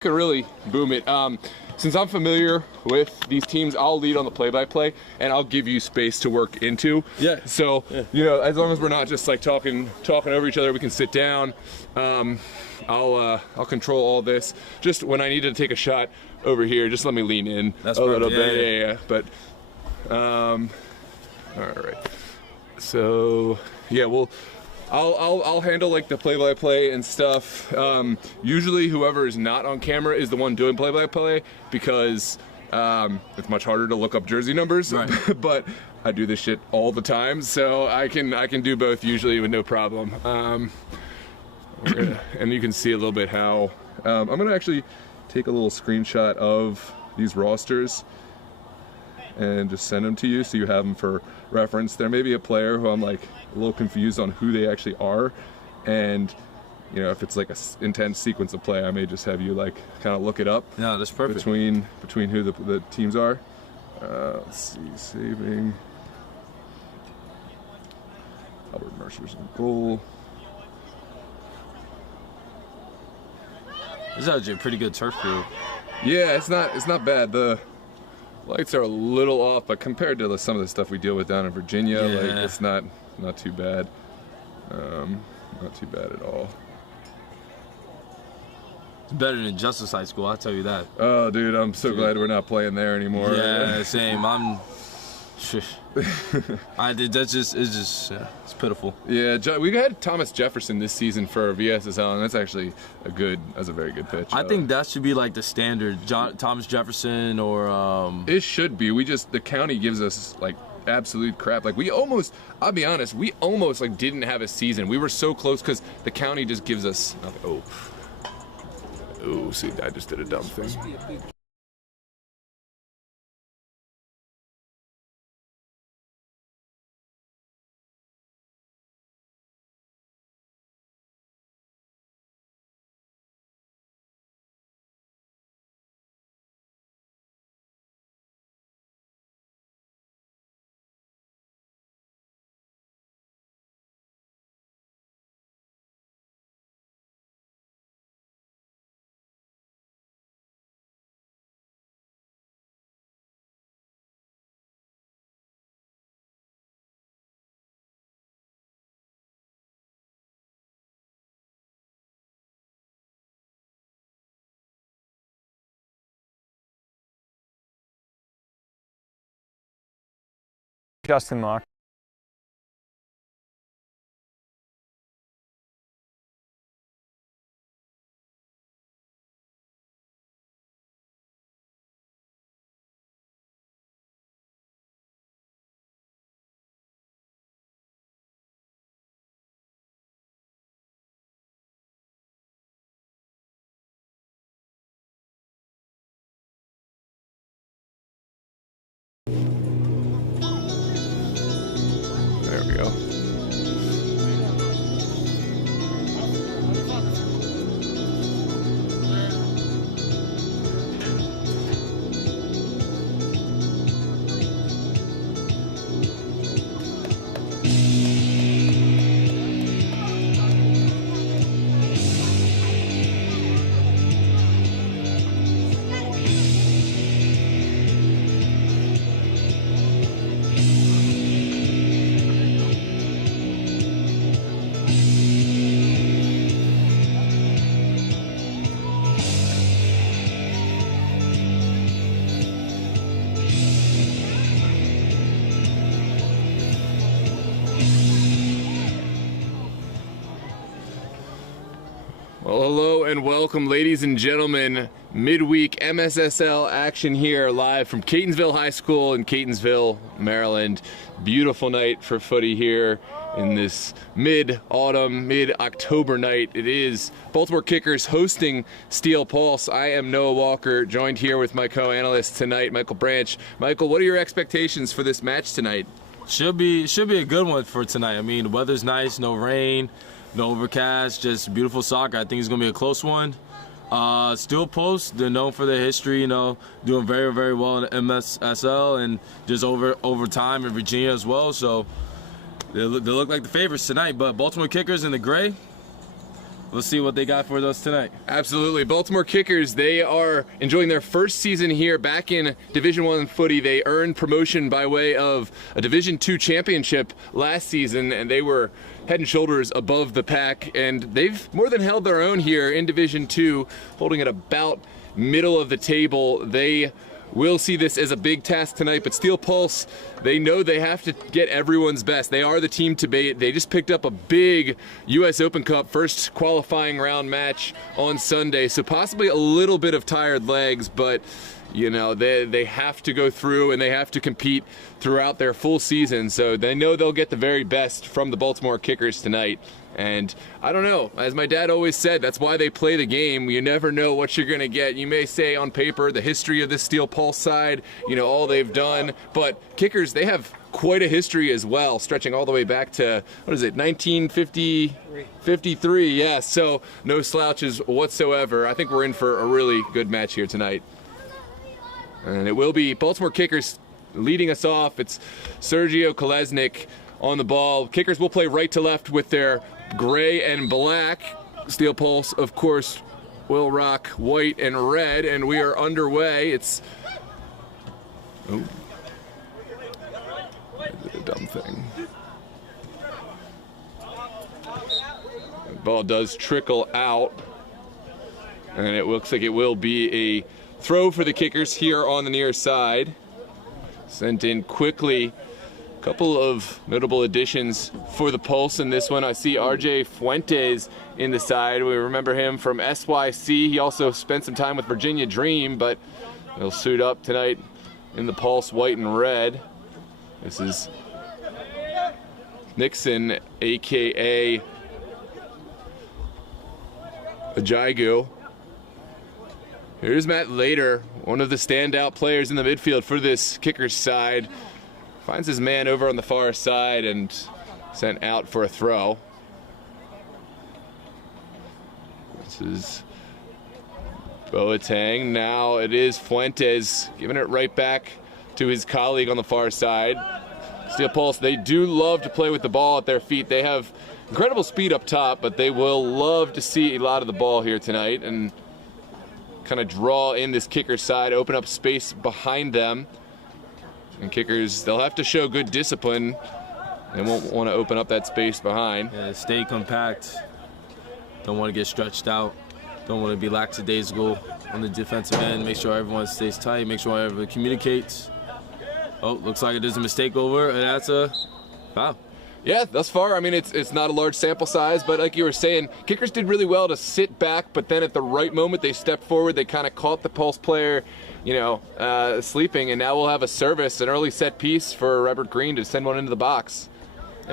Could really boom it. Since I'm familiar with these teams, I'll lead on the play-by-play, and I'll give you space to work into. Yeah. So, you know, as long as we're not just like talking over each other, we can sit down. I'll control all this. Just when I need to take a shot over here, just let me lean in a little bit. Yeah. But, all right. So, yeah, I'll handle like the play-by-play and stuff. Usually whoever is not on camera is the one doing play-by-play because it's much harder to look up jersey numbers. Right. But I do this shit all the time, so I can do both usually with no problem. And you can see a little bit how I'm gonna actually take a little screenshot of these rosters and just send them to you so you have them for reference. There may be a player who I'm like a little confused on who they actually are, and you know, if it's like a intense sequence of play, I may just have you like kind of look it up. No, that's perfect. Between who the teams are. Let's see, saving. Albert Mercer's in goal. This is actually a pretty good turf field. Yeah, it's not bad. The lights are a little off, but compared to some of the stuff we deal with down in Virginia, like it's not too bad. Not too bad at all. It's better than Justice High School, I'll tell you that. Oh, dude, I'm so glad we're not playing there anymore. Yeah, same. It's pitiful. Yeah, we had Thomas Jefferson this season for VSSL, and that's actually a very good pitch. I think that should be like the standard, Thomas Jefferson or. It should be. The county gives us like absolute crap. Like I'll be honest, we almost like didn't have a season. We were so close because the county just gives us. Oh, see, I just did a dumb thing. Justin Mock. There we go. Well, hello and welcome, ladies and gentlemen. Midweek MSSL action here, live from Catonsville High School in Catonsville, Maryland. Beautiful night for footy here in this mid-autumn, mid-October night. It is Baltimore Kickers hosting Steel Pulse. I am Noah Walker, joined here with my co-analyst tonight, Michael Branch. Michael, what are your expectations for this match tonight? Should be a good one for tonight. I mean, the weather's nice, no rain, no overcast, just beautiful soccer. I think it's going to be a close one. Steel Pulse, they're known for their history, you know, doing very, very well in the MSSL and just over time in Virginia as well. So they look like the favorites tonight. But Baltimore Kickers in the gray, let's see what they got for us tonight. Absolutely. Baltimore Kickers, they are enjoying their first season here back in Division I footy. They earned promotion by way of a Division II championship last season, and they were head and shoulders above the pack, and they've more than held their own here in Division II, holding it about middle of the table. They will see this as a big task tonight, but Steel Pulse, they know they have to get everyone's best. They are the team to beat. They just picked up a big U.S. Open Cup first qualifying round match on Sunday, so possibly a little bit of tired legs, but you know, they have to go through and they have to compete throughout their full season, so they know they'll get the very best from the Baltimore Kickers tonight. And I don't know, as my dad always said, that's why they play the game. You never know what you're going to get. You may say on paper the history of this Steel Pulse side, you know, all they've done, but Kickers, they have quite a history as well, stretching all the way back to, what is it, 1953, yeah, so no slouches whatsoever. I think we're in for a really good match here tonight. And it will be Baltimore Kickers leading us off. It's Sergio Kolesnik on the ball. Kickers will play right to left with their gray and black. Steel Pulse, of course, will rock white and red, and we are underway. It's a dumb thing. The ball does trickle out, and it looks like it will be a throw for the Kickers here on the near side. Sent in quickly. A couple of notable additions for the Pulse in this one. I see RJ Fuentes in the side. We remember him from SYC. He also spent some time with Virginia Dream, but he'll suit up tonight in the Pulse white and red. This is Nixon, aka Ajigu. Here's Matt Lader, one of the standout players in the midfield for this Kickers side. Finds his man over on the far side and sent out for a throw. This is Boateng. Now it is Fuentes giving it right back to his colleague on the far side. Steel Pulse, they do love to play with the ball at their feet. They have incredible speed up top, but they will love to see a lot of the ball here tonight and kind of draw in this Kicker side, open up space behind them. And Kickers, they'll have to show good discipline. They won't want to open up that space behind. Yeah, stay compact. Don't want to get stretched out. Don't want to be lackadaisical on the defensive end. Make sure everyone stays tight. Make sure everyone communicates. Oh, looks like there's a mistake over, and that's a foul. Yeah, thus far, I mean, it's not a large sample size, but like you were saying, Kickers did really well to sit back, but then at the right moment, they stepped forward. They kind of caught the Pulse player, you know, sleeping, and now we'll have a service, an early set piece for Robert Green to send one into the box.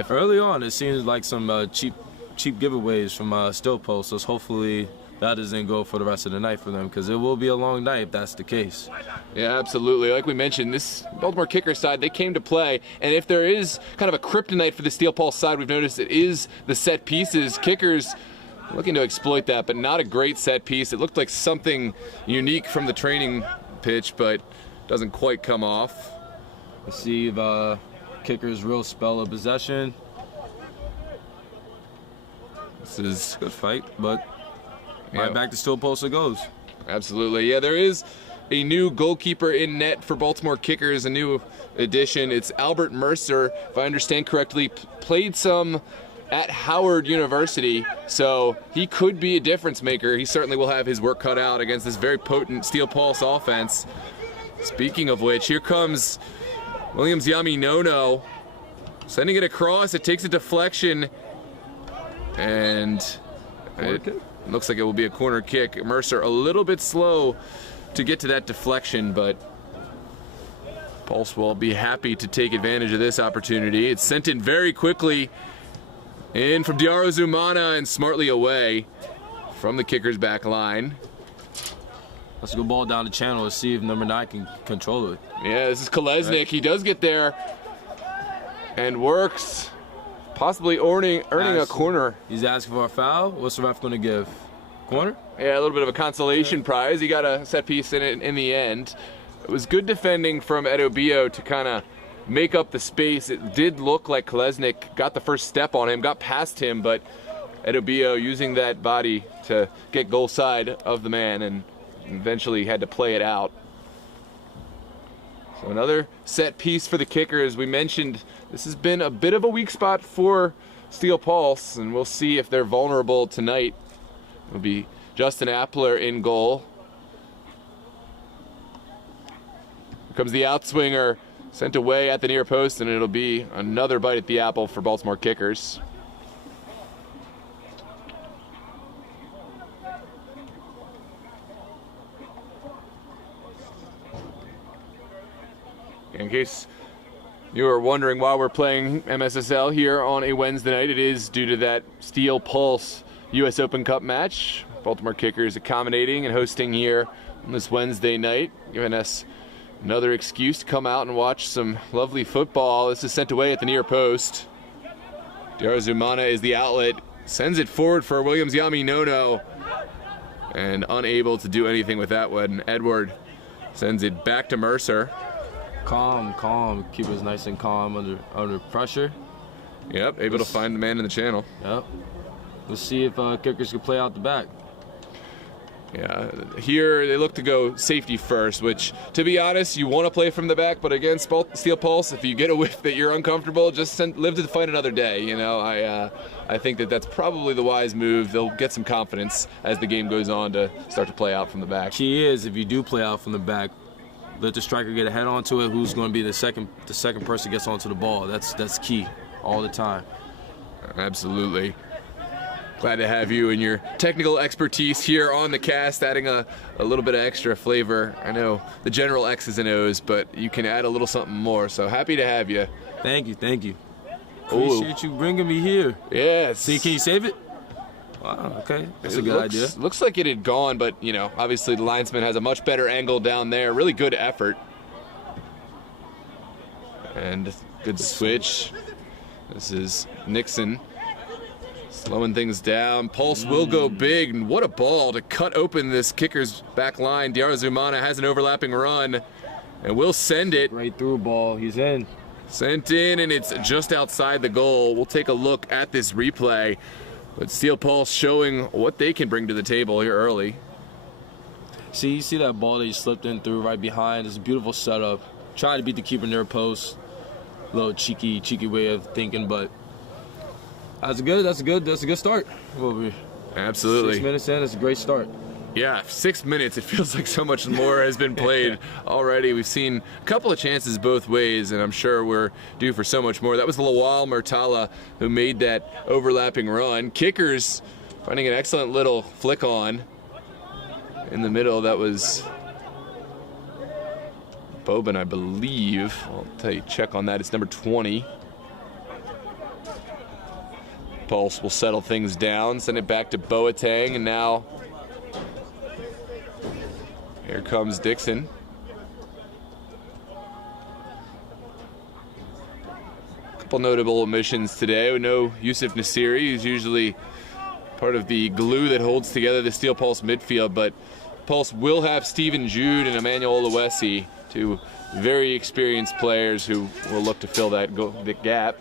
Early on, it seems like some cheap giveaways from Steel Pulse, so hopefully that doesn't go for the rest of the night for them, because it will be a long night if that's the case. Yeah, absolutely. Like we mentioned, this Baltimore Kickers side, they came to play, and if there is kind of a kryptonite for the Steel Pulse side, we've noticed it is the set pieces. Kickers looking to exploit that, but not a great set piece. It looked like something unique from the training pitch, but doesn't quite come off. Let's see if Kickers' real spell of possession. This is a good fight, but right back to Steel Pulse it goes. Absolutely. Yeah, there is a new goalkeeper in net for Baltimore Kickers, a new addition. It's Albert Mercer, if I understand correctly, played some at Howard University, so he could be a difference maker. He certainly will have his work cut out against this very potent Steel Pulse offense. Speaking of which, here comes Williams Yami Nono, sending it across. It takes a deflection, and it looks like it will be a corner kick. Mercer a little bit slow to get to that deflection, but Pulse will be happy to take advantage of this opportunity. It's sent in very quickly in from Diarra Zumana and smartly away from the Kickers back line. Let's go ball down the channel and see if number 9 can control it. Yeah, this is Kolesnik. Right. He does get there and works, possibly earning a corner. He's asking for a foul. What's the ref going to give? Corner? Yeah, a little bit of a consolation prize. He got a set piece in it in the end. It was good defending from Edobio to kind of make up the space. It did look like Kolesnik got the first step on him, got past him, but Edobio using that body to get goal side of the man and eventually had to play it out. So another set piece for the kicker. As we mentioned, this has been a bit of a weak spot for Steel Pulse, and we'll see if they're vulnerable tonight. It'll be Justin Appler in goal. Here comes the outswinger, sent away at the near post, and it'll be another bite at the apple for Baltimore kickers. In case you are wondering why we're playing MSSL here on a Wednesday night, it is due to that Steel Pulse U.S. Open Cup match. Baltimore Kickers accommodating and hosting here on this Wednesday night, giving us another excuse to come out and watch some lovely football. This is sent away at the near post. Diarazumana is the outlet, sends it forward for Williams Yami Nono, and unable to do anything with that one. Edward sends it back to Mercer. Calm. Keep us nice and calm under pressure. Yep, able to find the man in the channel. Yep. Let's see if kickers can play out the back. Yeah, here they look to go safety first, which, to be honest, you want to play from the back, but against Steel Pulse, if you get a whiff that you're uncomfortable, just live to fight another day. You know, I think that's probably the wise move. They'll get some confidence as the game goes on to start to play out from the back. Key is, if you do play out from the back, let the striker get a head onto it. Who's going to be the second person gets onto the ball? That's key all the time. Absolutely. Glad to have you and your technical expertise here on the cast, adding a little bit of extra flavor. I know the general X's and O's, but you can add a little something more, so happy to have you. Thank you. Appreciate you bringing me here. Yes. See, can you save it? Wow, okay. That's a good idea. Looks like it had gone, but, you know, obviously the linesman has a much better angle down there. Really good effort. And good switch. This is Nixon slowing things down. Pulse will go big, and what a ball to cut open this kicker's back line. Diarazumana has an overlapping run, and will send it. Right through ball. He's in. Sent in, and it's just outside the goal. We'll take a look at this replay. But Steel Pulse showing what they can bring to the table here early. See, you see that ball that he slipped in through right behind. It's a beautiful setup. Try to beat the keeper near post. A little cheeky way of thinking, but that's a good start. Absolutely. 6 minutes in, it's a great start. Yeah, 6 minutes. It feels like so much more has been played already. We've seen a couple of chances both ways, and I'm sure we're due for so much more. That was Lawal Murtala who made that overlapping run. Kickers finding an excellent little flick on in the middle. That was Boban, I believe. I'll tell you, check on that. It's number 20. Pulse will settle things down, send it back to Boateng, and now here comes Dixon. A couple notable omissions today. We know Yusuf Nasiri, who's usually part of the glue that holds together the Steel Pulse midfield, but Pulse will have Stephen Jude and Emmanuel Oluwesi, two very experienced players who will look to fill that gap.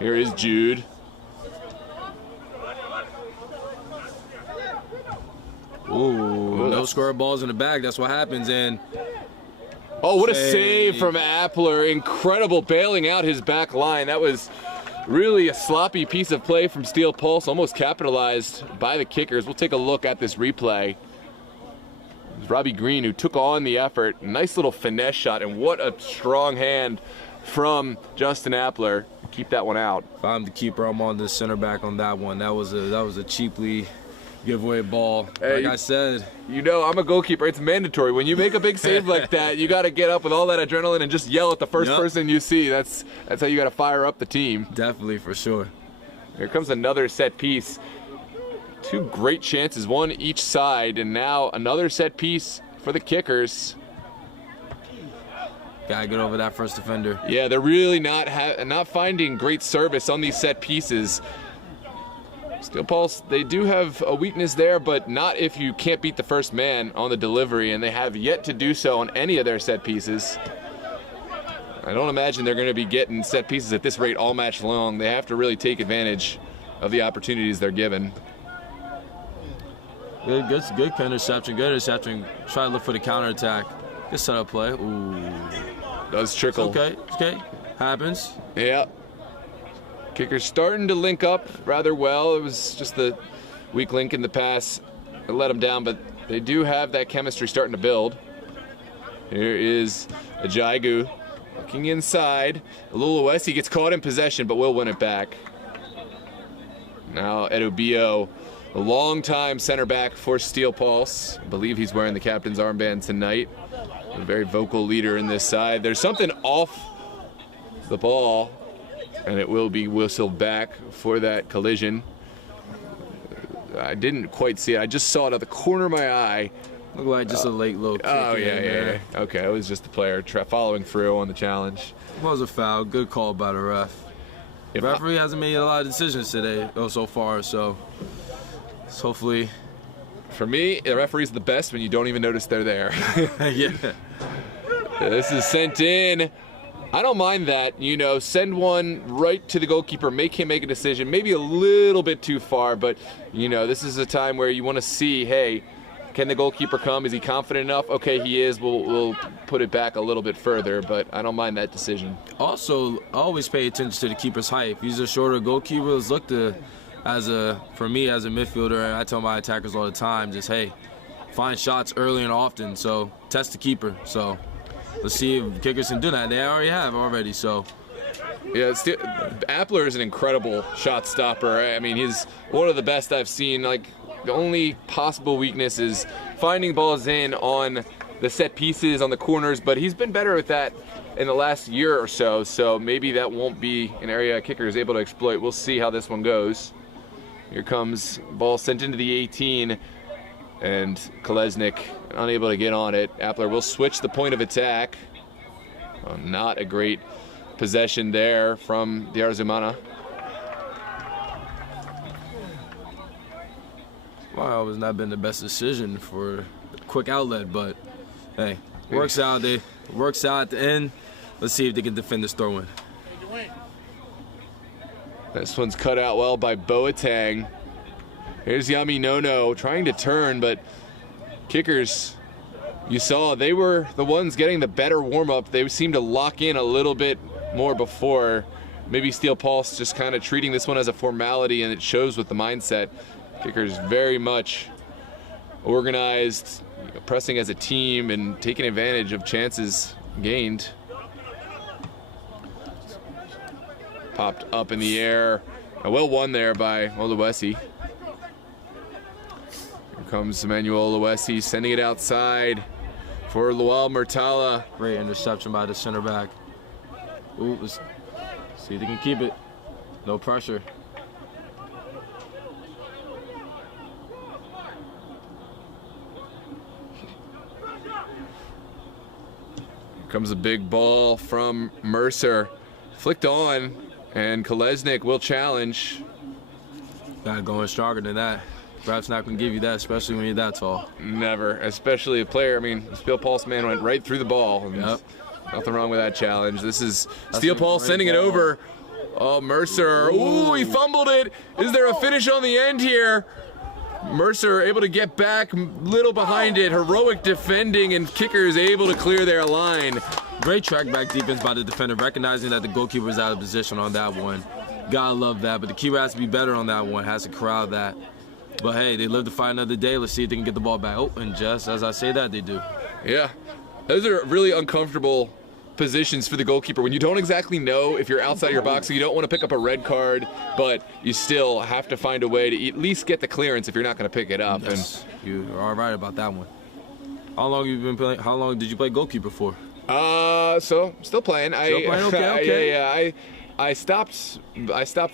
Here is Jude. Ooh, no square balls in the bag. That's what happens. And oh, what a save from Appler. Incredible bailing out his back line. That was really a sloppy piece of play from Steel Pulse, almost capitalized by the kickers. We'll take a look at this replay. It was Robbie Green who took on the effort. Nice little finesse shot, and what a strong hand from Justin Appler to keep that one out. If I'm the keeper, I'm on the center back on that one. That was a cheaply giveaway ball. Hey, like I said, you know, I'm a goalkeeper. It's mandatory. When you make a big save like that, you got to get up with all that adrenaline and just yell at the first person you see. That's how you got to fire up the team. Definitely, for sure. Here comes another set piece. Two great chances, one each side, and now another set piece for the kickers. Gotta get over that first defender. Yeah, they're really not finding great service on these set pieces. Steel Pulse, they do have a weakness there, but not if you can't beat the first man on the delivery, and they have yet to do so on any of their set pieces. I don't imagine they're going to be getting set pieces at this rate all match long. They have to really take advantage of the opportunities they're given. Good interception. Good interception. Try to look for the counterattack. Good setup play. Ooh. Does trickle. Okay. Happens. Yeah. Kicker's starting to link up rather well. It was just the weak link in the pass that let them down, but they do have that chemistry starting to build. Here is Ajagu looking inside. Oluwesi gets caught in possession, but will win it back. Now Edubio, a long-time center back for Steel Pulse. I believe he's wearing the captain's armband tonight. A very vocal leader in this side. There's something off the ball, and it will be whistled back for that collision. I didn't quite see it. I just saw it out the corner of my eye. Looked like just a late low kick. Oh, yeah. Okay, it was just the player following through on the challenge. It was a foul. Good call by the ref. The referee hasn't made a lot of decisions today so far, so hopefully. For me, the referee's the best when you don't even notice they're there. Yeah. This is sent in. I don't mind that, send one right to the goalkeeper, make him make a decision, maybe a little bit too far, but, this is a time where you want to see, hey, can the goalkeeper come? Is he confident enough? Okay, he is. We'll put it back a little bit further, but I don't mind that decision. Also, always pay attention to the keeper's height. If he's a shorter goalkeeper, for me as a midfielder, I tell my attackers all the time, just, hey, find shots early and often, so test the keeper, so. Let's see if kickers can do that. They already have so. Yeah, Appler is an incredible shot stopper. I mean, he's one of the best I've seen. Like, the only possible weakness is finding balls in on the set pieces, on the corners, but he's been better at that in the last year or so, so maybe that won't be an area a kicker is able to exploit. We'll see how this one goes. Here comes ball sent into the 18. And Kolesnik unable to get on it. Appler will switch the point of attack. Not a great possession there from the Arzumana. Wow, has not been the best decision for a quick outlet, but hey, works out. Works out at the end. Let's see if they can defend this throw-in. This one's cut out well by Boateng. Here's Yami Nono trying to turn, but kickers, you saw they were the ones getting the better warm-up. They seemed to lock in a little bit more before. Maybe Steel Pulse just kind of treating this one as a formality, and it shows with the mindset. Kickers very much organized, pressing as a team and taking advantage of chances gained. Popped up in the air. Well won there by Oluwesi. Comes Emmanuel Oluwesi sending it outside for Lual Murtala. Great interception by the center back. Ooh, let's see if they can keep it. No pressure. Here comes a big ball from Mercer. Flicked on, and Kolesnik will challenge. Gotta go in stronger than that. Perhaps not going to give you that, especially when you're that tall. Never, especially a player. I mean, Steel Pulse man went right through the ball. Yep. Nothing wrong with that challenge. This is Steel Pulse sending it over. Oh, Mercer. Ooh, he fumbled it. Is there a finish on the end here? Mercer able to get back, little behind it. Heroic defending, and kicker is able to clear their line. Great track back defense by the defender, recognizing that the goalkeeper is out of position on that one. Gotta love that, but the keeper has to be better on that one, has to corral that. But hey, they live to fight another day. Let's see if they can get the ball back. Oh, and just as I say that, they do. Yeah, those are really uncomfortable positions for the goalkeeper when you don't exactly know if you're outside your box, so you don't want to pick up a red card, but you still have to find a way to at least get the clearance if you're not going to pick it up. Yes, you are all right about that one. How long have you been playing? How long did you play goalkeeper for? So still playing. Okay. I stopped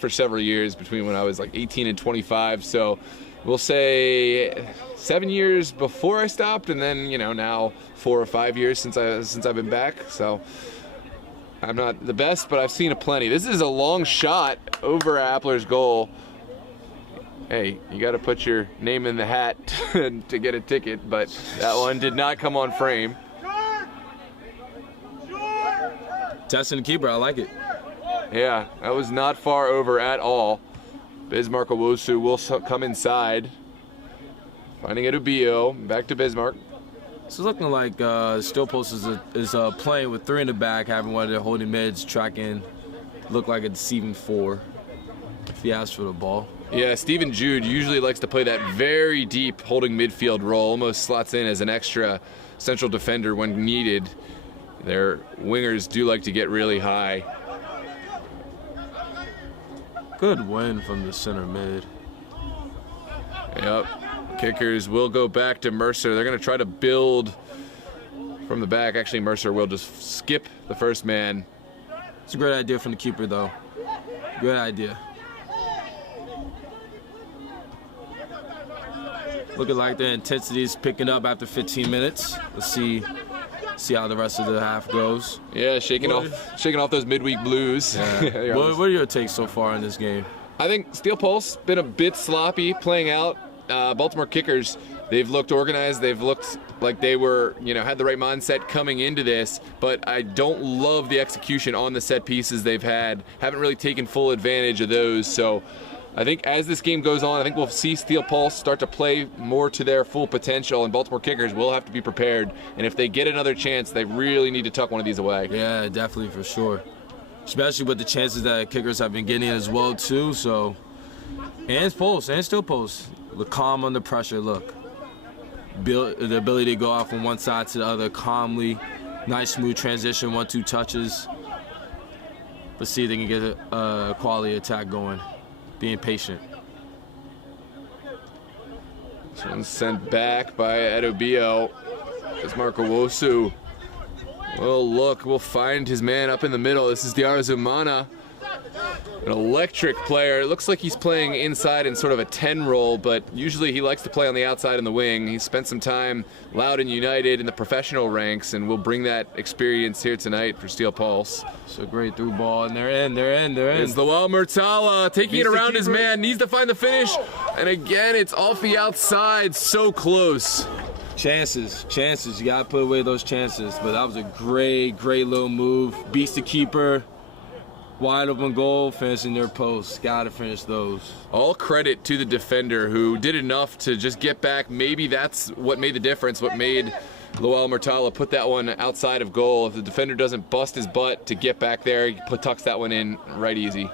for several years between when I was like 18 and 25. So we'll say 7 years before I stopped, and then now 4 or 5 years since I've been back. So I'm not the best, but I've seen a plenty. This is a long shot over Appler's goal. Hey, you got to put your name in the hat to get a ticket, but that one did not come on frame. Testing the keeper, I like it. Yeah, that was not far over at all. Bismarck Owusu will come inside. Finding Edubio. Back to Bismarck. So it's looking like Steel Post is playing with 3 in the back, having one of their holding mids tracking, look like a deceiving 4 if he asks for the ball. Yeah, Stephen Jude usually likes to play that very deep holding midfield role, almost slots in as an extra central defender when needed. Their wingers do like to get really high. Good win from the center mid. Yep. Kickers will go back to Mercer. They're going to try to build from the back. Actually, Mercer will just skip the first man. It's a great idea from the keeper, though. Good idea. Looking like the intensity is picking up after 15 minutes. Let's see how the rest of the half goes. Yeah, shaking off those midweek blues. Yeah. What are your takes so far in this game? I think Steel Pulse been a bit sloppy playing out. Baltimore Kickers, they've looked organized. They've looked like they were, had the right mindset coming into this. But I don't love the execution on the set pieces they've had. Haven't really taken full advantage of those. So I think as this game goes on, I think we'll see Steel Pulse start to play more to their full potential, and Baltimore Kickers will have to be prepared. And if they get another chance, they really need to tuck one of these away. Yeah, definitely, for sure. Especially with the chances that Kickers have been getting as well, too. So, and Steel Pulse. Look calm under pressure, look. The ability to go off from one side to the other calmly. Nice smooth transition, 1-2 touches. Let's see if they can get a quality attack going. Being patient. This one's sent back by Edubio. Bismarck Owusu. Well, look, we'll find his man up in the middle. This is Diarra Zumana, an electric player. It looks like he's playing inside in sort of a 10 role, but usually he likes to play on the outside in the wing. He spent some time Loudoun United in the professional ranks, and we'll bring that experience here tonight for Steel Pulse. It's a great through ball, and they're in. It's Lowell Murtala taking it around his man, needs to find the finish, and again, it's off the outside, so close. Chances. You gotta put away those chances. But that was a great little move. Beats the keeper. Wide open goal, finishing their posts. Gotta finish those. All credit to the defender who did enough to just get back. Maybe that's what made the difference, what made Lowell Murtala put that one outside of goal. If the defender doesn't bust his butt to get back there, he tucks that one in right easy.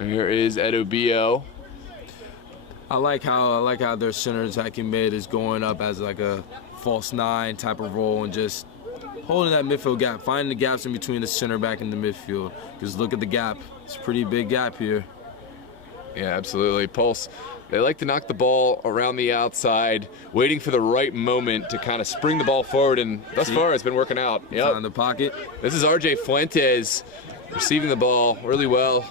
And here is Edubio. I like how their center attacking mid is going up as like a false 9 type of role and just holding that midfield gap, finding the gaps in between the center back and the midfield. Because look at the gap. It's a pretty big gap here. Yeah, absolutely. Pulse, they like to knock the ball around the outside, waiting for the right moment to kind of spring the ball forward, and thus far it's been working out. Yep. In the pocket. This is RJ Fuentes receiving the ball really well.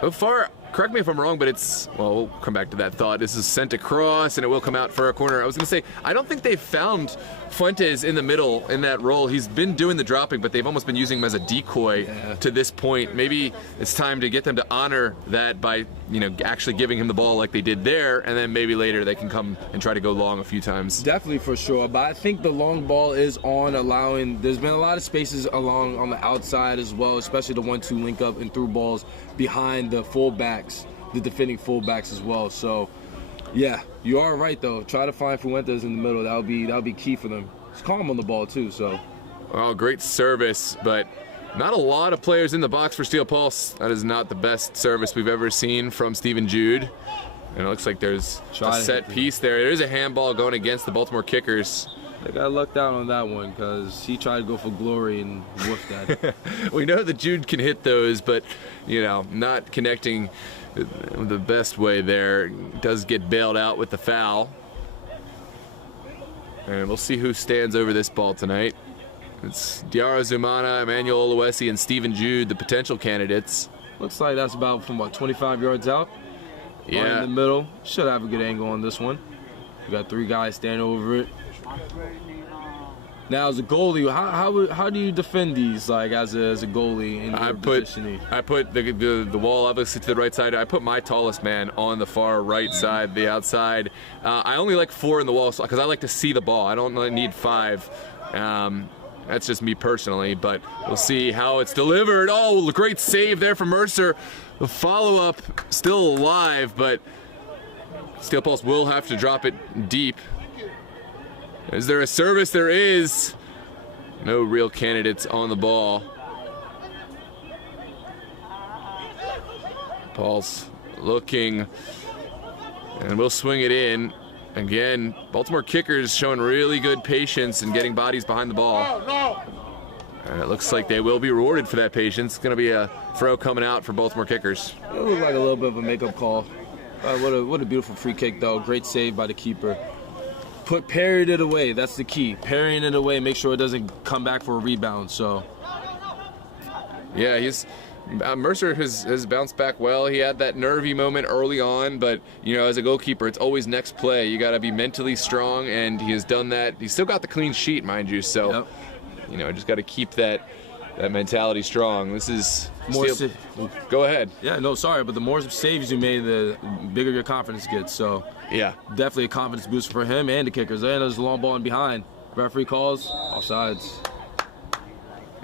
So far, correct me if I'm wrong, but we'll come back to that thought. This is sent across, and it will come out for a corner. I was going to say, I don't think they've found Fuentes in the middle in that role. He's been doing the dropping, but they've almost been using him as a decoy to this point. Maybe it's time to get them to honor that by, actually giving him the ball like they did there, and then maybe later they can come and try to go long a few times. Definitely, for sure. But I think the long ball is there's been a lot of spaces along on the outside as well, especially the 1-2 link up and through balls behind the fullbacks, the defending fullbacks as well. So, yeah, you are right though. Try to find Fuentes in the middle. That'll be key for them. It's calm on the ball too. So, well, great service, but not a lot of players in the box for Steel Pulse. That is not the best service we've ever seen from Stephen Jude. And it looks like there's a set piece there. There is a handball going against the Baltimore Kickers. I got lucked out on that one because he tried to go for glory and woofed at it. We know that Jude can hit those, but not connecting the best way there. Does get bailed out with the foul. And we'll see who stands over this ball tonight. It's Diarra Zumana, Emmanuel Oluwesi, and Stephen Jude, the potential candidates. Looks like that's from about 25 yards out. Yeah. Right in the middle. Should have a good angle on this one. We got 3 guys standing over it. Now, as a goalie, how do you defend these, like as a goalie in your positioning? I put the wall obviously to the right side. I put my tallest man on the far right side, the outside. I only like 4 in the wall because I like to see the ball. I don't need 5. That's just me personally, but we'll see how it's delivered. Oh, great save there from Mercer. The follow-up still alive, but Steel Pulse will have to drop it deep. Is there a service? There is. No real candidates on the ball. Pulse looking, and we'll swing it in. Again, Baltimore kickers showing really good patience and getting bodies behind the ball. And it looks like they will be rewarded for that patience. It's going to be a throw coming out for Baltimore kickers. It looked like a little bit of a makeup call. What a beautiful free kick, though. Great save by the keeper. Parried it away. That's the key. Parrying it away. Make sure it doesn't come back for a rebound. So, yeah, Mercer has bounced back well. He had that nervy moment early on, but as a goalkeeper, it's always next play. You got to be mentally strong, and he has done that. He's still got the clean sheet, mind you. So, yep. Just got to keep that mentality strong. This is more. Go ahead. Yeah, no, sorry, but the more saves you made, the bigger your confidence gets. So, yeah, definitely a confidence boost for him and the kickers. And there's a long ball in behind. Referee calls offsides.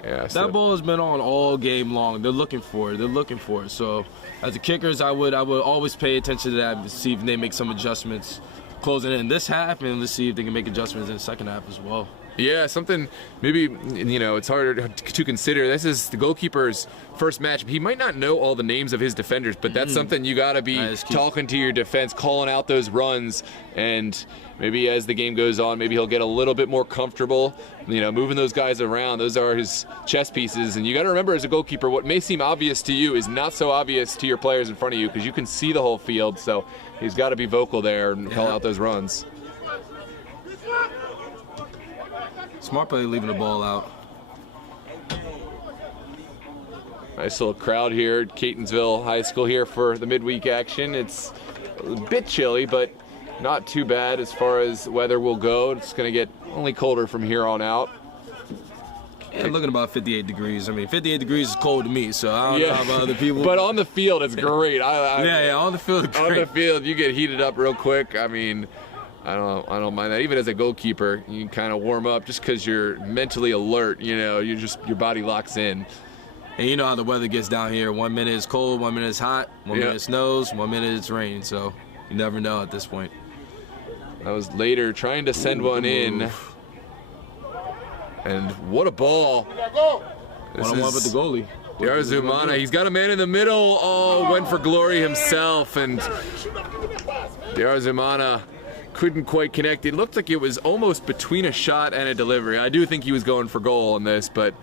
Yeah, that ball has been on all game long. They're looking for it. So, as the kickers, I would always pay attention to that and see if they make some adjustments closing in this half, and let's see if they can make adjustments in the second half as well. Yeah, something maybe, it's harder to consider. This is the goalkeeper's first match. He might not know all the names of his defenders, but that's something you got to be talking to your defense, calling out those runs, and maybe as the game goes on, maybe he'll get a little bit more comfortable, moving those guys around. Those are his chess pieces, and you got to remember as a goalkeeper, what may seem obvious to you is not so obvious to your players in front of you because you can see the whole field, so he's got to be vocal there and call out those runs. Smart play leaving the ball out. Nice little crowd here at Catonsville High School here for the midweek action. It's a bit chilly, but not too bad as far as weather will go. It's going to get only colder from here on out. Yeah, looking about 58 degrees. I mean, 58 degrees is cold to me, so I don't know about other people. But on the field, it's great. On the field, it's great. On the field, you get heated up real quick. I mean, I don't mind that. Even as a goalkeeper, you can kind of warm up just because you're mentally alert. Your body locks in. And you know how the weather gets down here. 1 minute it's cold, 1 minute it's hot, 1 minute it snows, 1 minute it's rain. So you never know at this point. I was later trying to send one in. And what a ball. One-on-one with the goalie. Zumana, he's got a man in the middle. Oh, went for glory himself. And Zumana couldn't quite connect. It looked like it was almost between a shot and a delivery. I do think he was going for goal on this, but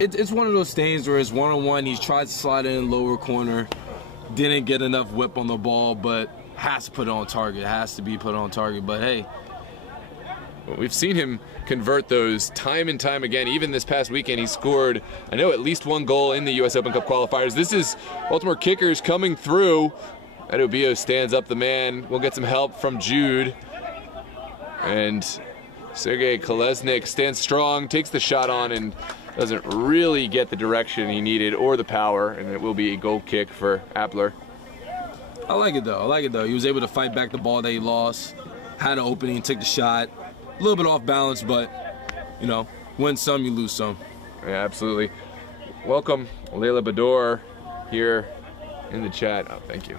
it's one of those things where it's one-on-one. He tried to slide in lower corner, didn't get enough whip on the ball, but has to put it on target. Has to be put on target. But hey, we've seen him convert those time and time again. Even this past weekend, he scored, I know, at least one goal in the U.S. Open Cup qualifiers. This is Baltimore kickers coming through. Adobio stands up the man. We'll get some help from Jude. And Sergei Kolesnik stands strong, takes the shot on, and doesn't really get the direction he needed or the power. And it will be a goal kick for Appler. I like it, though. He was able to fight back the ball that he lost. Had an opening, took the shot. A little bit off balance, but, win some, you lose some. Yeah, absolutely. Welcome, Leila Bador, here in the chat. Oh, thank you.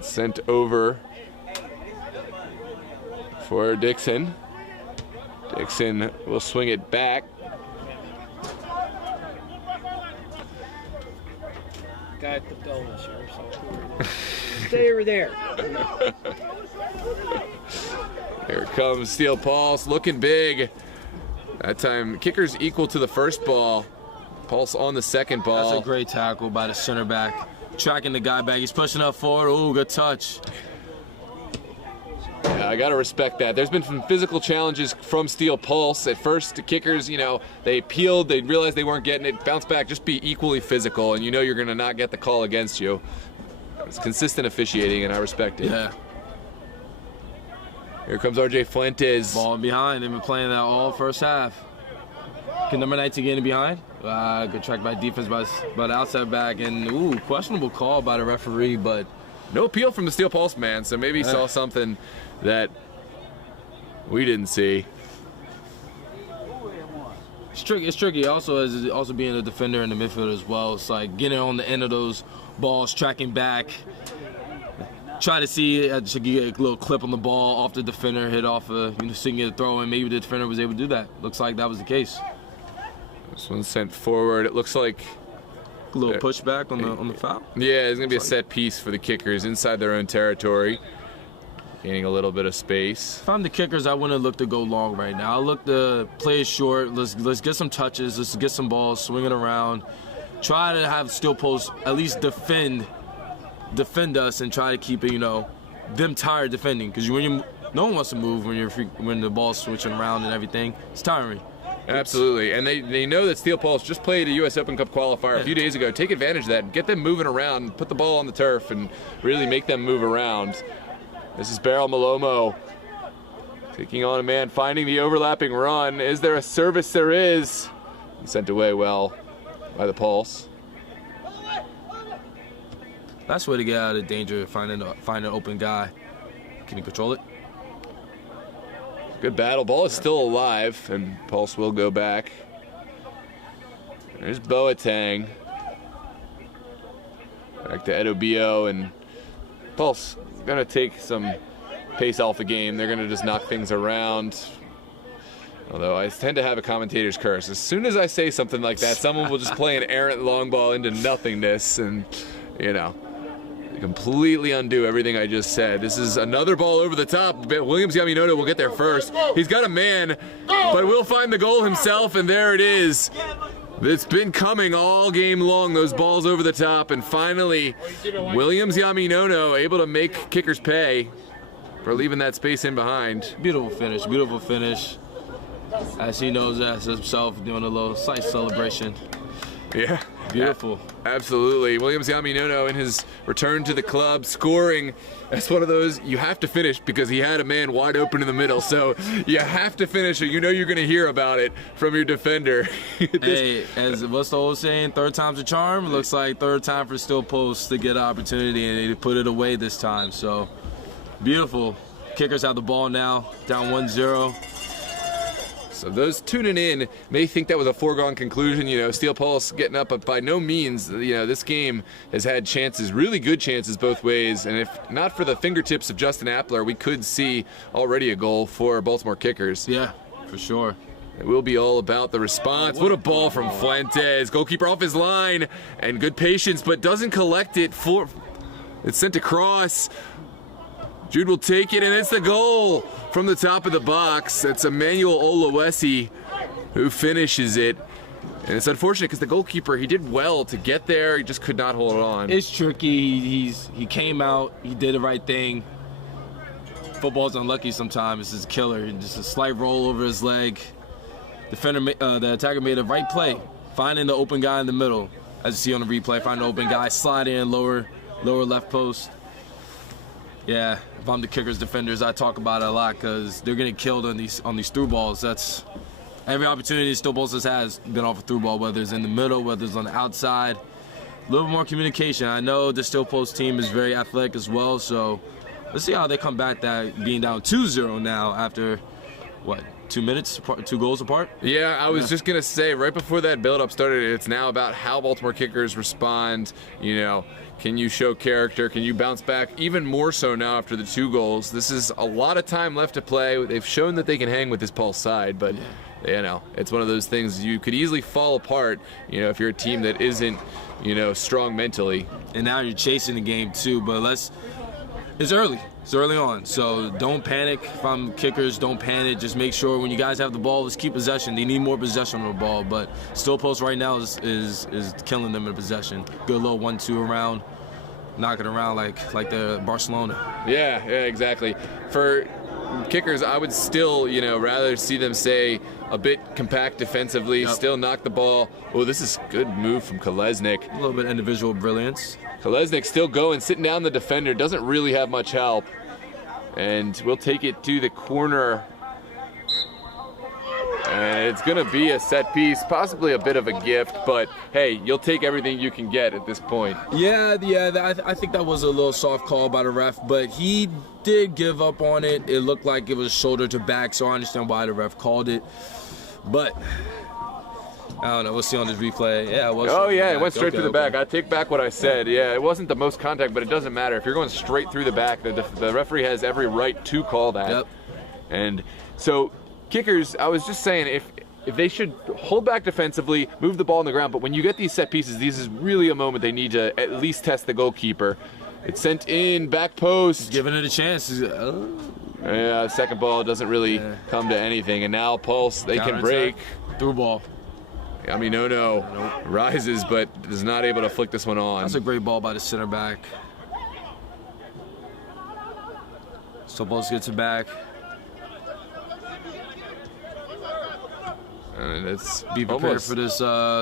Sent over for Dixon. Dixon will swing it back. Guy put donuts here, so stay over there. Here comes Steel Pulse, looking big. That time, kickers equal to the first ball. Pulse on the second ball. That's a great tackle by the center back. Tracking the guy back. He's pushing up forward. Ooh, good touch. Yeah, I got to respect that. There's been some physical challenges from Steel Pulse. At first, the kickers, they peeled. They realized they weren't getting it. Bounce back. Just be equally physical, and you're going to not get the call against you. It's consistent officiating, and I respect it. Yeah. Here comes RJ Fuentes. Ball behind. They've been playing that all first half. Can number 19 get in behind? Good track by defense by the outside back. And, questionable call by the referee, but no appeal from the Steel Pulse man, so maybe he saw something that we didn't see. It's tricky. Also being a defender in the midfield as well. It's like getting on the end of those balls, tracking back, try to see to get a little clip on the ball off the defender, hit off so you can get a throw, and maybe the defender was able to do that. Looks like that was the case. This one's sent forward. It looks like a little pushback on the foul. Yeah, it's gonna be a set piece for the kickers inside their own territory, gaining a little bit of space. If I'm the kickers, I wouldn't look to go long right now. I look to play it short. Let's get some touches. Let's get some balls, swing it around. Try to have steel posts at least defend us and try to keep it, them tired defending. Because no one wants to move when the ball's switching around and everything. It's tiring. Absolutely, and they know that Steel Pulse just played a U.S. Open Cup qualifier a few days ago. Take advantage of that and get them moving around, put the ball on the turf, and really make them move around. This is Beryl Malomo taking on a man, finding the overlapping run. Is there a service? There is. Sent away well by the Pulse. That's the way to get out of danger, find an open guy. Can you control it? Good battle. Ball is still alive, and Pulse will go back. There's Boateng. Back to Edobio, and Pulse gonna take some pace off the game. They're gonna just knock things around. Although I tend to have a commentator's curse. As soon as I say something like that, someone will just play an errant long ball into nothingness, and completely undo everything I just said. This is another ball over the top. Williams Yaminoto will get there first. He's got a man, but will find the goal himself, and there it is. It's been coming all game long, those balls over the top, and finally, Williams Yaminoto able to make kickers pay for leaving that space in behind. Beautiful finish. As he knows that himself, doing a little slight celebration. Yeah. Beautiful. Absolutely. Williams Yaminoto in his return to the club, scoring. That's one of those you have to finish because he had a man wide open in the middle. So you have to finish or you're going to hear about it from your defender. Hey, as what's the old saying, third time's a charm? Looks like third time for Steel Post to get an opportunity and they put it away this time. So beautiful. Kickers have the ball now, down 1-0. So those tuning in may think that was a foregone conclusion, Steel Pulse getting up, but by no means, this game has had chances, really good chances both ways, and if not for the fingertips of Justin Appler, we could see already a goal for Baltimore Kickers. Yeah, for sure. It will be all about the response. What a ball from Fuentes. Goalkeeper off his line, and good patience, but doesn't collect it. It's sent across. Jude will take it, and it's the goal from the top of the box. It's Emmanuel Olawesi who finishes it. And it's unfortunate because the goalkeeper, he did well to get there. He just could not hold on. It's tricky. He came out. He did the right thing. Football's unlucky sometimes. It's a killer. Just a slight roll over his leg. The attacker made a right play, finding the open guy in the middle. As you see on the replay, find the open guy, slide in lower left post. Yeah, if I'm the Kickers defenders, I talk about it a lot because they're getting killed on these through balls. That's every opportunity Steel Pulse has been off a through ball, whether it's in the middle, whether it's on the outside. A little more communication. I know the Steel Pulse team is very athletic as well, so let's see how they come back that being down 2-0 now after, 2 minutes, 2 goals apart? Yeah, I was just going to say, right before that build-up started, it's now about how Baltimore Kickers respond, Can you show character? Can you bounce back? Even more so now after the 2 goals. This is a lot of time left to play. They've shown that they can hang with this Pulse side, but it's one of those things you could easily fall apart, if you're a team that isn't, strong mentally. And now you're chasing the game too, but it's early. It's early on, so don't panic. If I'm Kickers, don't panic. Just make sure when you guys have the ball, let's keep possession. They need more possession of the ball, but Steel Post right now is killing them in possession. Good little 1-2 around, knock it around like the Barcelona. Yeah, exactly. For Kickers, I would still, rather see them stay a bit compact defensively, still knock the ball. Oh, this is good move from Kolesnik. A little bit of individual brilliance. Kolesnik still going, sitting down the defender, doesn't really have much help. And we'll take it to the corner. And it's going to be a set piece, possibly a bit of a gift, but hey, you'll take everything you can get at this point. Yeah, I think that was a little soft call by the ref, but he did give up on it. It looked like it was shoulder to back, so I understand why the ref called it. But I don't know. We'll see on this replay. Yeah, it was. Oh yeah, it went straight through the back. I take back what I said. Yeah, it wasn't the most contact, but it doesn't matter. If you're going straight through the back, the referee has every right to call that. Yep. And so kickers, I was just saying, if they should hold back defensively, move the ball on the ground, but when you get these set pieces, this is really a moment they need to at least test the goalkeeper. It's sent in, back post. Giving it a chance. Yeah, second ball doesn't really come to anything, and now Pulse, they can break. Through ball. I mean, no. Rises, but is not able to flick this one on. That's a great ball by the center back. So Pulse gets it back. And it's be prepared for this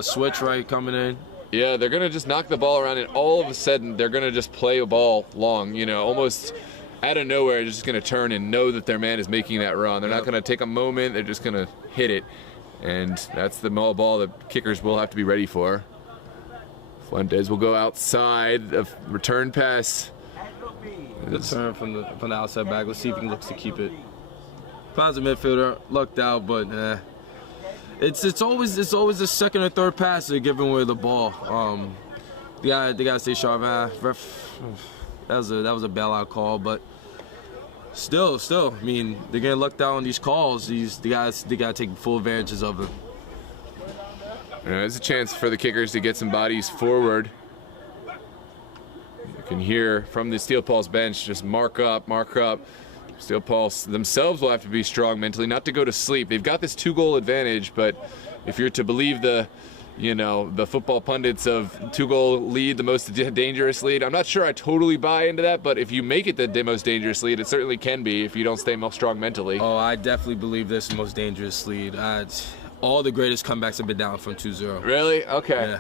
switch right coming in. Yeah, they're gonna just knock the ball around, and all of a sudden they're gonna just play a ball long. You know, almost out of nowhere, they're just gonna turn and know that their man is making that run. They're not gonna take a moment. They're just gonna hit it, and that's the ball that kickers will have to be ready for. Fuentes will go outside. The return pass. Good turn from the outside back. Let's see if he looks to keep it. Positive midfielder, lucked out, but it's always the second or third pass they're giving away the ball. They gotta stay sharp, man. Ref, that was a bailout call, but still, I mean, they're getting lucked out on these calls. They gotta take full advantages of it. There's a chance for the kickers to get some bodies forward. You can hear from the Steel Pulse bench, just mark up. Steel Pulse themselves will have to be strong mentally, not to go to sleep. They've got this 2-goal advantage, but if you're to believe the football pundits of 2-goal lead, the most dangerous lead, I'm not sure I totally buy into that, but if you make it the most dangerous lead, it certainly can be if you don't stay strong mentally. Oh, I definitely believe this is the most dangerous lead. All the greatest comebacks have been down from 2-0. Really? Okay. Yeah.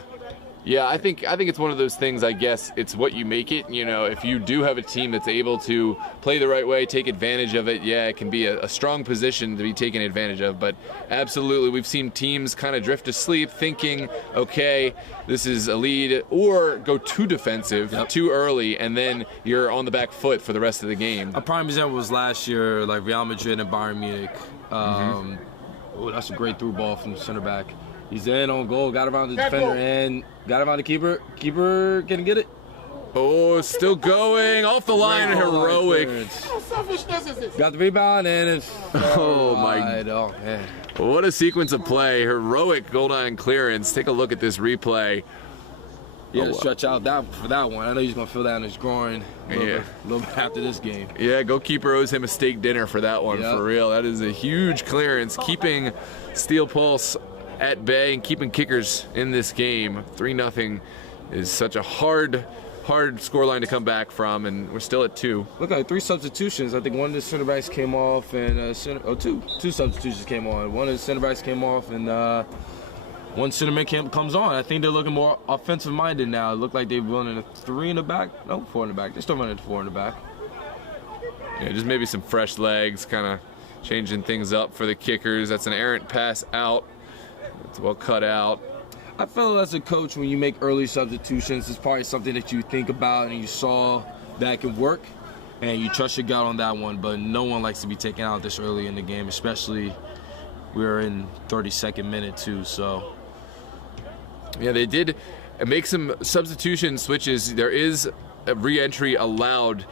Yeah, I think it's one of those things, I guess, it's what you make it. You know, if you do have a team that's able to play the right way, take advantage of it, yeah, it can be a strong position to be taken advantage of. But absolutely, we've seen teams kind of drift to sleep thinking, okay, this is a lead, or go too defensive too early, and then you're on the back foot for the rest of the game. A prime example was last year, like Real Madrid and Bayern Munich. Oh, that's a great through ball from the center back. He's in on goal, got around the defender and got around the keeper. Keeper can get it. Oh, still going off the line, heroic. How selfishness is this? Got the rebound and it's oh my! Oh man! What a sequence of play! Heroic goal line clearance. Take a look at this replay. He had to stretch out for that one. I know he's gonna feel that in his groin. A little bit after this game. Yeah, goalkeeper owes him a steak dinner for that one, for real. That is a huge clearance, keeping Steel Pulse at bay and keeping kickers in this game. 3-0 is such a hard scoreline to come back from, and we're still at 2. Look like 3 substitutions. I think one of the center backs came off, and two substitutions came on. One of the center backs came off, and one centerman comes on. I think they're looking more offensive minded now. It looked like they're running a 3 in the back. No, 4 in the back. They're still running a 4 in the back. Yeah, just maybe some fresh legs, kind of changing things up for the kickers. That's an errant pass out. It's well cut out. I feel as a coach, when you make early substitutions, it's probably something that you think about and you saw that can work, and you trust your gut on that one. But no one likes to be taken out this early in the game, especially we're in 32nd minute too. So yeah, they did make some substitution switches. There is a re-entry allowed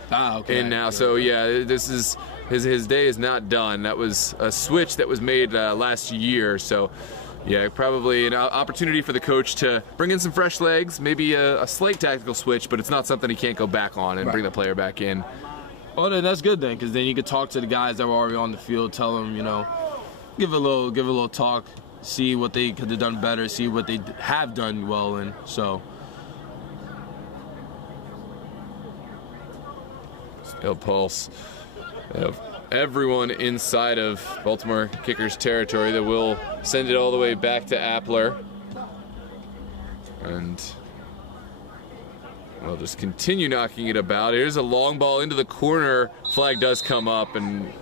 in now. So yeah, this is his day is not done. That was a switch that was made last year. So yeah, probably an opportunity for the coach to bring in some fresh legs, maybe a slight tactical switch, but it's not something he can't go back on and bring the player back in. Oh, then that's good then, because then you could talk to the guys that were already on the field, tell them, give a little talk, see what they could have done better, see what they have done well, and so. Steel Pulse. Everyone inside of Baltimore Kickers territory that will send it all the way back to Appler. And we'll just continue knocking it about. Here's a long ball into the corner. Flag does come up, and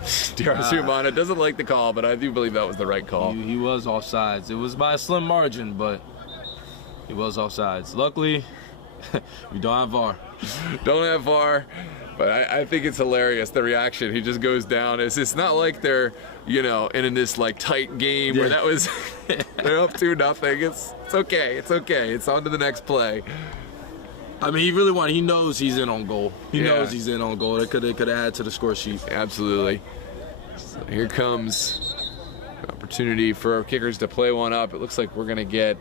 Diarzumana doesn't like the call, but I do believe that was the right call. He was offsides. It was by a slim margin, but he was offsides. Luckily, we don't have VAR. Don't have VAR, but I think it's hilarious, the reaction. He just goes down. It's not like they're, in this like tight game where that was, they're up 2-0. It's okay. It's okay. It's on to the next play. I mean, he really wanted. He knows he's in on goal. He knows he's in on goal. They could add to the score sheet. Absolutely. So here comes an opportunity for our kickers to play one up. It looks like we're gonna get.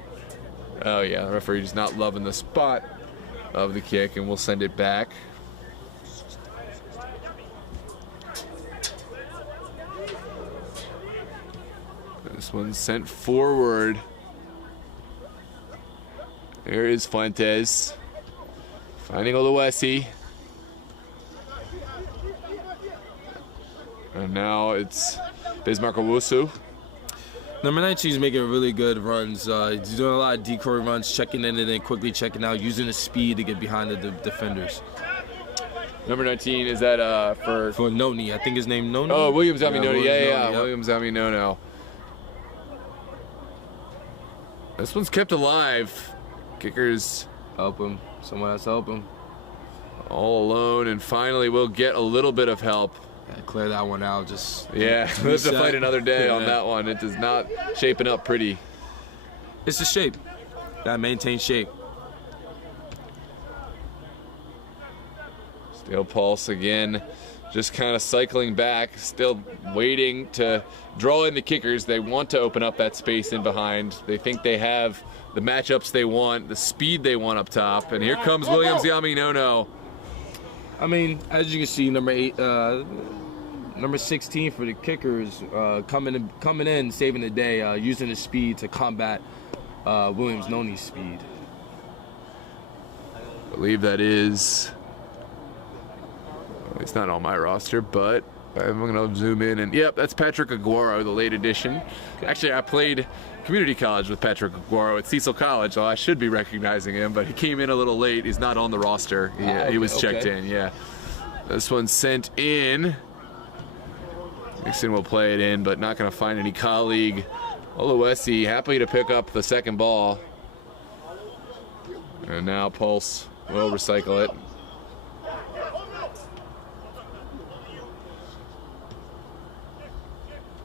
Oh yeah, the referee is not loving the spot of the kick, and we'll send it back. This one's sent forward. There is Fuentes. Finding Oluwesi. And now it's Bismarck Owusu. Number 19 is making really good runs. He's doing a lot of decoy runs, checking in and then quickly checking out, using his speed to get behind the defenders. Number 19, is that For Noni. I think his name Noni. Oh, William Zaminoni. Yeah. Yep. William Zaminoni. This one's kept alive. Kickers Help him. Someone else help him. all alone, and finally we'll get a little bit of help. Yeah, clear that one out. We have to fight another day on that one. It is not shaping up pretty. It's the shape. Gotta maintain shape. Steel Pulse again, just kind of cycling back, still waiting to draw in the kickers. They want to open up that space in behind. They think they have the matchups they want, the speed they want up top. And here comes Williams Yaminono. I mean, as you can see, number 16 for the kickers coming in, saving the day, using his speed to combat Williams Noni's speed. I believe that is. It's not on my roster, but I'm going to zoom in. And yep, that's Patrick Aguero, the late addition. Actually, I played community college with Patrick Aguero at Cecil College, so I should be recognizing him, but he came in a little late. He's not on the roster. He was checked in, yeah. This one's sent in. Nixon will play it in, but not going to find any colleague. Oluwesi happy to pick up the second ball. And now Pulse will recycle it.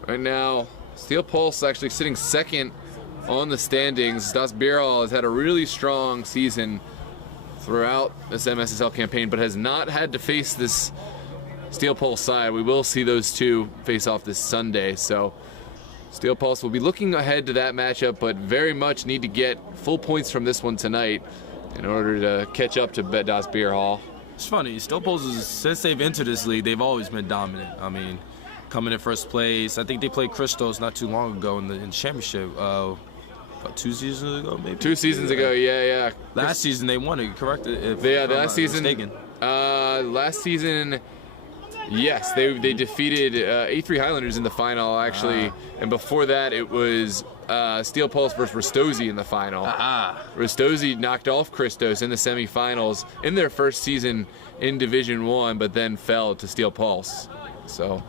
Right now, Steel Pulse actually sitting second on the standings. Das Bierhall has had a really strong season throughout this MSSL campaign, but has not had to face this Steel Pulse side. We will see those two face off this Sunday, so Steel Pulse will be looking ahead to that matchup, but very much need to get full points from this one tonight in order to catch up to Das Bierhall. It's funny, Steel Pulse, since they've entered this league, they've always been dominant. I mean, coming in first place. I think they played Christos not too long ago in the championship. About 2 seasons ago, maybe. 2 seasons ago, yeah. Last season they won it, correct? Last season. Mistaken. Last season, yes, they defeated A3 Highlanders in the final actually, and before that it was Steel Pulse versus Ristosi in the final. Ristosi knocked off Christos in the semifinals in their first season in Division 1, but then fell to Steel Pulse. So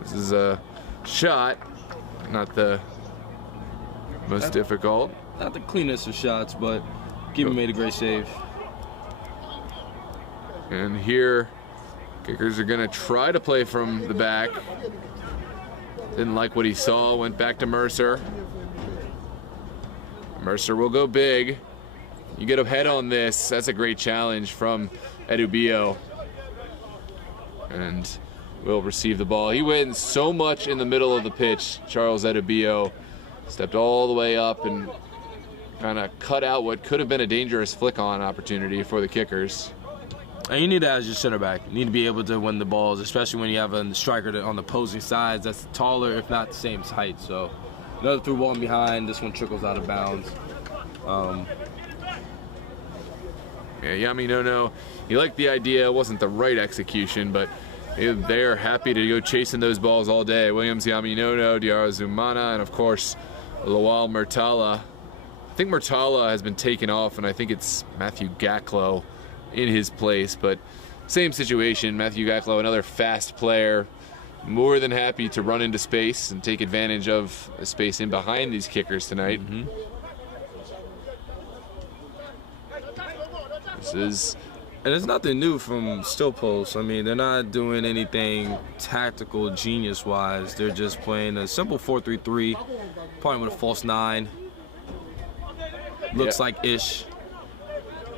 this is a shot, not the most difficult. Not the cleanest of shots, but Gibbon made a great save. And here, kickers are gonna try to play from the back. Didn't like what he saw, went back to Mercer. Mercer will go big. You get a head on this, that's a great challenge from Edubio. And will receive the ball. He wins so much in the middle of the pitch. Charles Edubio stepped all the way up and kind of cut out what could have been a dangerous flick-on opportunity for the kickers. And you need that as your center back. You need to be able to win the balls, especially when you have a striker on the opposing sides that's taller, if not the same height. So another through ball behind. This one trickles out of bounds. Yaminono, he liked the idea. It wasn't the right execution, but they're happy to go chasing those balls all day. Williams Yaminono, Diarzumana, and of course, Lawal Murtala. I think Murtala has been taken off, and I think it's Matthew Gaklo in his place, but same situation. Matthew Gaklo, another fast player, more than happy to run into space and take advantage of the space in behind these kickers tonight. And it's nothing new from still posts. I mean, they're not doing anything tactical genius-wise. They're just playing a simple 4-3-3, probably with a false 9. Looks like ish.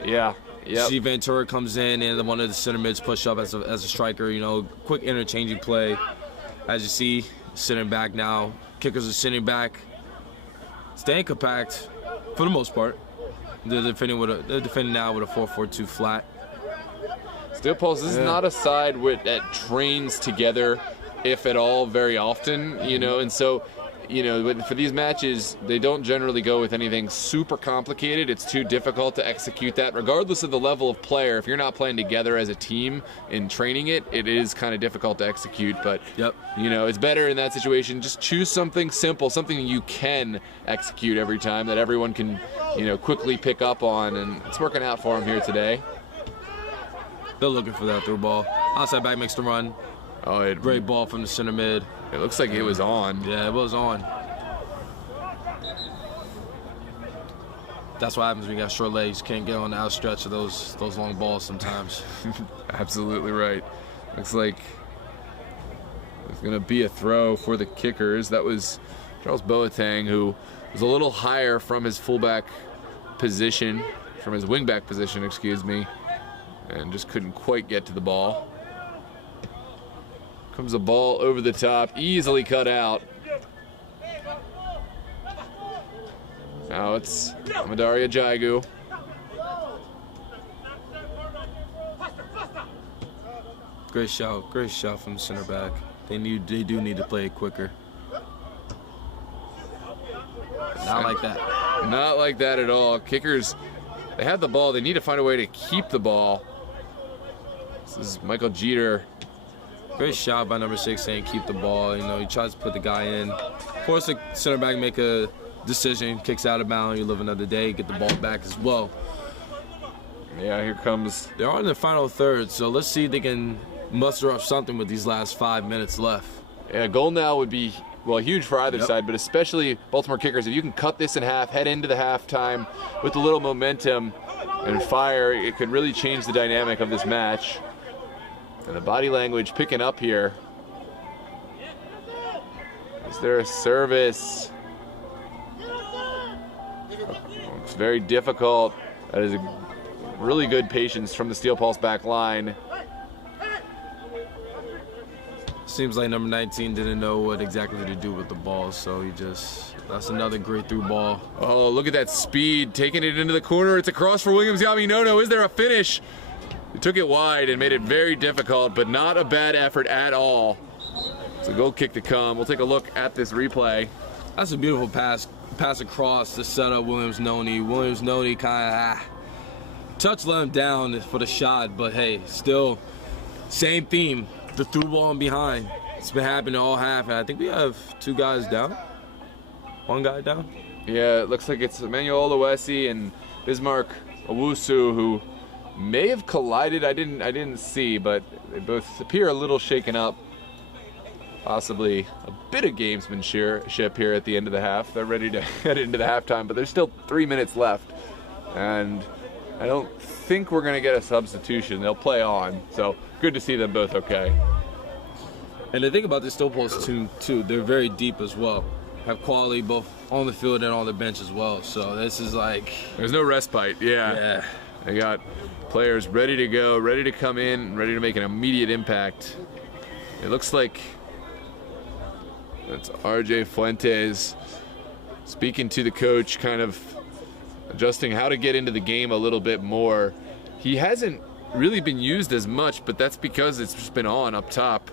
Yeah. Yep. See Ventura comes in and one of the center mids push up as a striker. You know, quick interchanging play. As you see, sitting back now. Kickers are sitting back, staying compact for the most part. They're defending now with a 4-4-2 flat. Steel Pulse, this is not a side that trains together, if at all, very often, you know, and so, you know, for these matches, they don't generally go with anything super complicated. It's too difficult to execute that, regardless of the level of player. If you're not playing together as a team in training it, it is kind of difficult to execute, but, you know, it's better in that situation. Just choose something simple, something you can execute every time that everyone can, you know, quickly pick up on, and it's working out for them here today. They're looking for that through ball. Outside back makes the run. Oh, great ball from the center mid. It looks like it was on. Yeah, it was on. That's what happens when you got short legs. You can't get on the outstretch of those long balls sometimes. Absolutely right. Looks like there's going to be a throw for the kickers. That was Charles Boateng, who was a little higher from his fullback position, from his wingback position, excuse me, and just couldn't quite get to the ball. Comes a ball over the top, easily cut out. Now it's Amadaria Jaigu. Great shot from the center back. They do need to play it quicker. Not like that. Not like that at all. Kickers, they have the ball. They need to find a way to keep the ball. This is Michael Jeter. Great shot by number 6 saying keep the ball. You know, he tries to put the guy in. Of course, the center back make a decision, kicks out of bounds, you live another day, get the ball back as well. Yeah, here comes. They're on the final third, so let's see if they can muster up something with these last 5 minutes left. Yeah, a goal now would be, well, huge for either side, but especially Baltimore Kickers. If you can cut this in half, head into the halftime with a little momentum and fire, it could really change the dynamic of this match. And the body language picking up here. Is there a service? It's very difficult. That is a really good patience from the Steel Pulse back line. Seems like number 19 didn't know what exactly to do with the ball, so that's another great through ball. Oh, look at that speed, taking it into the corner. It's across for Williams Yaminono. Is there a finish? He took it wide and made it very difficult, but not a bad effort at all. It's a goal kick to come. We'll take a look at this replay. That's a beautiful pass across to set up Williams Noni. Williams Noni kind of touch let him down for the shot, but hey, still same theme. The through ball and behind. It's been happening all half, and I think we have 2 guys down. 1 guy down. Yeah, it looks like it's Emmanuel Oluwesi and Bismarck Owusu who may have collided. I didn't see, but they both appear a little shaken up. Possibly a bit of gamesmanship here at the end of the half. They're ready to head into the halftime, but there's still 3 minutes left, and I don't think we're gonna get a substitution. They'll play on, so good to see them both okay. And the thing about the Steel Pulse team too, they're very deep as well. Have quality both on the field and on the bench as well. So this is like there's no respite. Yeah. They got players ready to go, ready to come in, ready to make an immediate impact. It looks like that's RJ Fuentes speaking to the coach, kind of adjusting how to get into the game a little bit more. He hasn't really been used as much, but that's because it's just been on up top,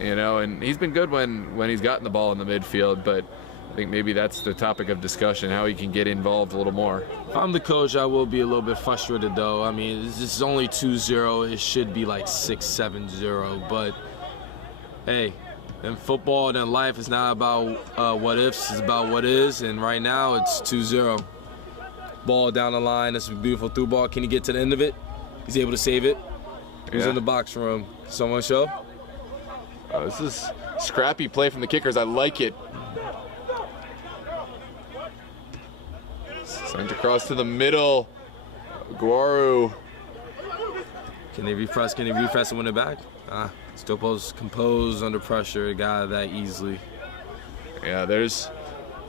you know, and he's been good when he's gotten the ball in the midfield, but I think maybe that's the topic of discussion, how he can get involved a little more. If I'm the coach, I will be a little bit frustrated though. I mean, this is only 2-0. It should be like 6-7-0, but hey, in football and in life, it's not about what ifs, it's about what is, and right now it's 2-0. Ball down the line, that's a beautiful through ball. Can he get to the end of it? He's able to save it. Who's in the box room? Someone show? Oh, this is scrappy play from the kickers. I like it. Sent across to the middle. Guaru. Can they repress? Can they repress and win it back? Still composed under pressure. Got that easily. Yeah, there's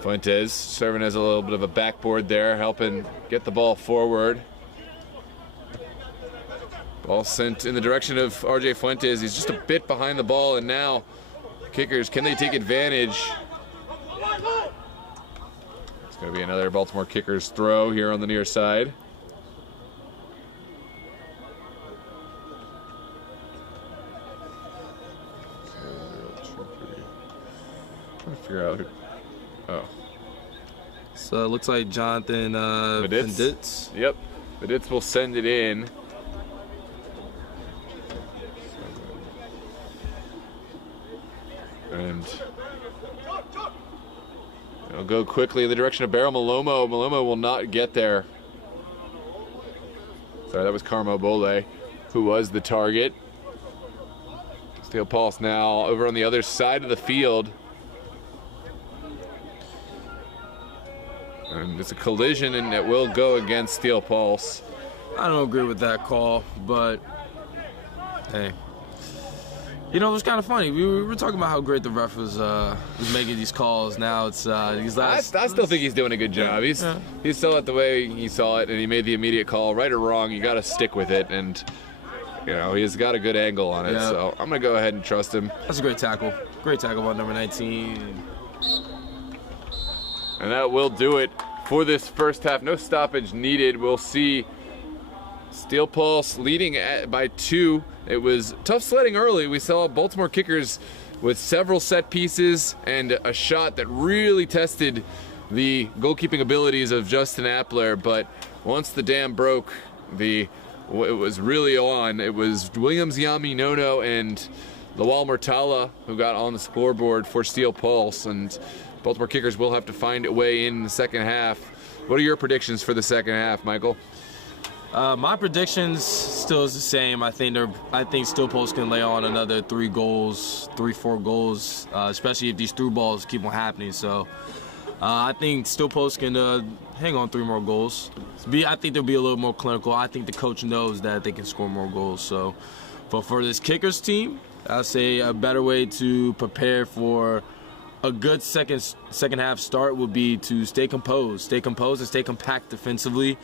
Fuentes serving as a little bit of a backboard there, helping get the ball forward. Ball sent in the direction of RJ Fuentes. He's just a bit behind the ball, and now kickers, can they take advantage? It's going to be another Baltimore kickers throw here on the near side. Trying to figure out who. Oh. So it looks like Jonathan Viditz. Yep. Viditz will send it in. And it'll go quickly in the direction of Beryl Malomo. Malomo will not get there. Sorry, that was Carmo Bole, who was the target. Steel Pulse now over on the other side of the field. And it's a collision, and it will go against Steel Pulse. I don't agree with that call, but hey. You know, it was kind of funny. We were talking about how great the ref was making these calls. Now it's these last. I still think he's doing a good job. He saw it the way he saw it, and he made the immediate call. Right or wrong, you got to stick with it, and you know he's got a good angle on it. Yeah. So I'm gonna go ahead and trust him. That's a great tackle. Great tackle by number 19. And that will do it for this first half. No stoppage needed. We'll see Steel Pulse leading by 2. It was tough sledding early. We saw Baltimore kickers with several set pieces and a shot that really tested the goalkeeping abilities of Justin Appler. But once the dam broke, it was really on. It was Williams Yami Nono and Lawal Murtala who got on the scoreboard for Steel Pulse. And Baltimore kickers will have to find a way in the second half. What are your predictions for the second half, Michael? My predictions still is the same. I think Steel Pulse can lay on another 3, 4 goals, especially if these through balls keep on happening. So I think Steel Pulse can hang on 3 more goals. I think they'll be a little more clinical. I think the coach knows that they can score more goals. So, but for this kickers team, I'll say a better way to prepare for a good second half start would be to stay composed and stay compact defensively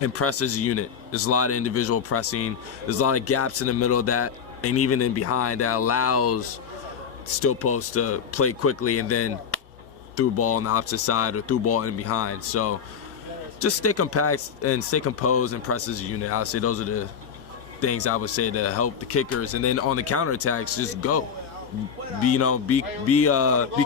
and press as a unit. There's a lot of individual pressing. There's a lot of gaps in the middle and even in behind that allows Steel Pulse to play quickly and then through ball on the opposite side or through ball in behind. So just stay compact and stay composed and press as a unit. I would say those are the things I would say to help the kickers. And then on the counterattacks, just go. Be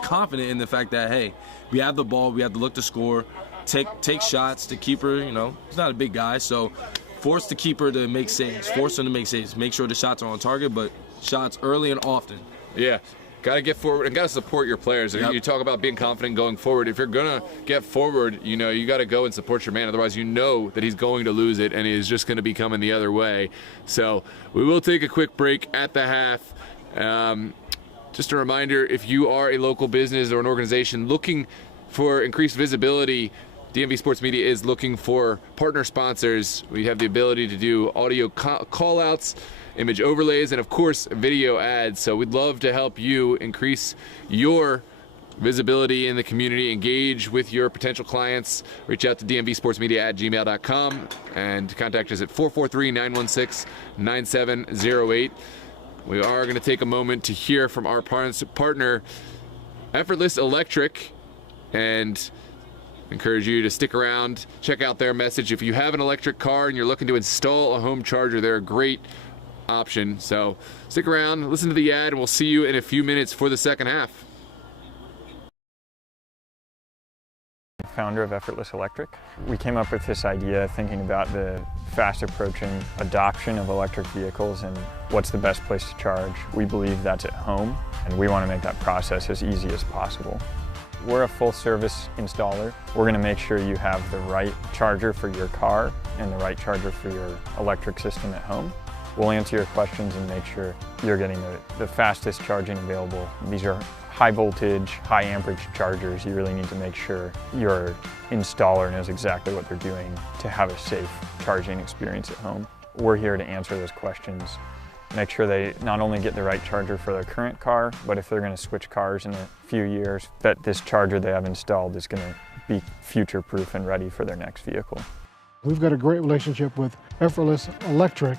confident in the fact that, hey, we have the ball, we have to look to score. Take shots. The keeper, he's not a big guy, so force the keeper to make saves. Force him to make saves. Make sure the shots are on target, but shots early and often. Yeah, got to get forward and got to support your players. Yep. You talk about being confident going forward. If you're going to get forward, you got to go and support your man. Otherwise, you know that he's going to lose it, and he's just going to be coming the other way. So we will take a quick break at the half. Just a reminder, if you are a local business or an organization looking for increased visibility, DMV Sports Media is looking for partner sponsors. We have the ability to do audio call-outs, image overlays, and of course, video ads. So we'd love to help you increase your visibility in the community, engage with your potential clients. Reach out to dmvsportsmedia@gmail.com and contact us at 443-916-9708. We are going to take a moment to hear from our partner, Effortless Electric, and encourage you to stick around, check out their message. If you have an electric car and you're looking to install a home charger, they're a great option. So stick around, listen to the ad, and we'll see you in a few minutes for the second half. Founder of Effortless Electric. We came up with this idea thinking about the fast approaching adoption of electric vehicles and what's the best place to charge. We believe that's at home, and we want to make that process as easy as possible. We're a full-service installer. We're going to make sure you have the right charger for your car and the right charger for your electric system at home. We'll answer your questions and make sure you're getting the fastest charging available. These are high voltage, high amperage chargers. You really need to make sure your installer knows exactly what they're doing to have a safe charging experience at home. We're here to answer those questions, make sure they not only get the right charger for their current car, but if they're going to switch cars in a few years, that this charger they have installed is going to be future-proof and ready for their next vehicle. We've got a great relationship with Effortless Electric,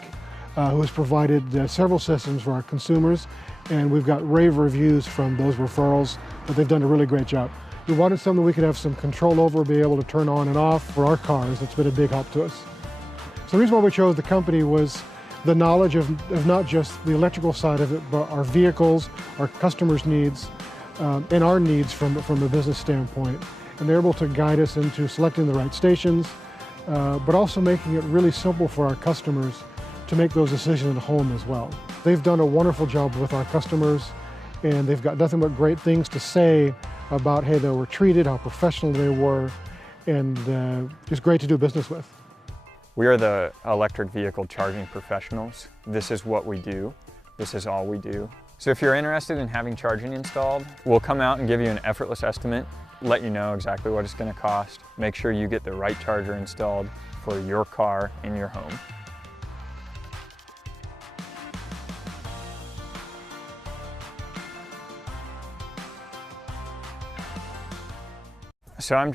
who has provided several systems for our consumers, and we've got rave reviews from those referrals that they've done a really great job. We wanted something we could have some control over, be able to turn on and off for our cars. It's been a big help to us. So the reason why we chose the company was the knowledge of not just the electrical side of it, but our vehicles, our customers' needs, and our needs from a business standpoint. And they're able to guide us into selecting the right stations, but also making it really simple for our customers to make those decisions at home as well. They've done a wonderful job with our customers, and they've got nothing but great things to say about how they were treated, how professional they were, and just great to do business with. We are the electric vehicle charging professionals. This is what we do. This is all we do. So if you're interested in having charging installed, we'll come out and give you an effortless estimate, let you know exactly what it's going to cost, make sure you get the right charger installed for your car in your home. So I'm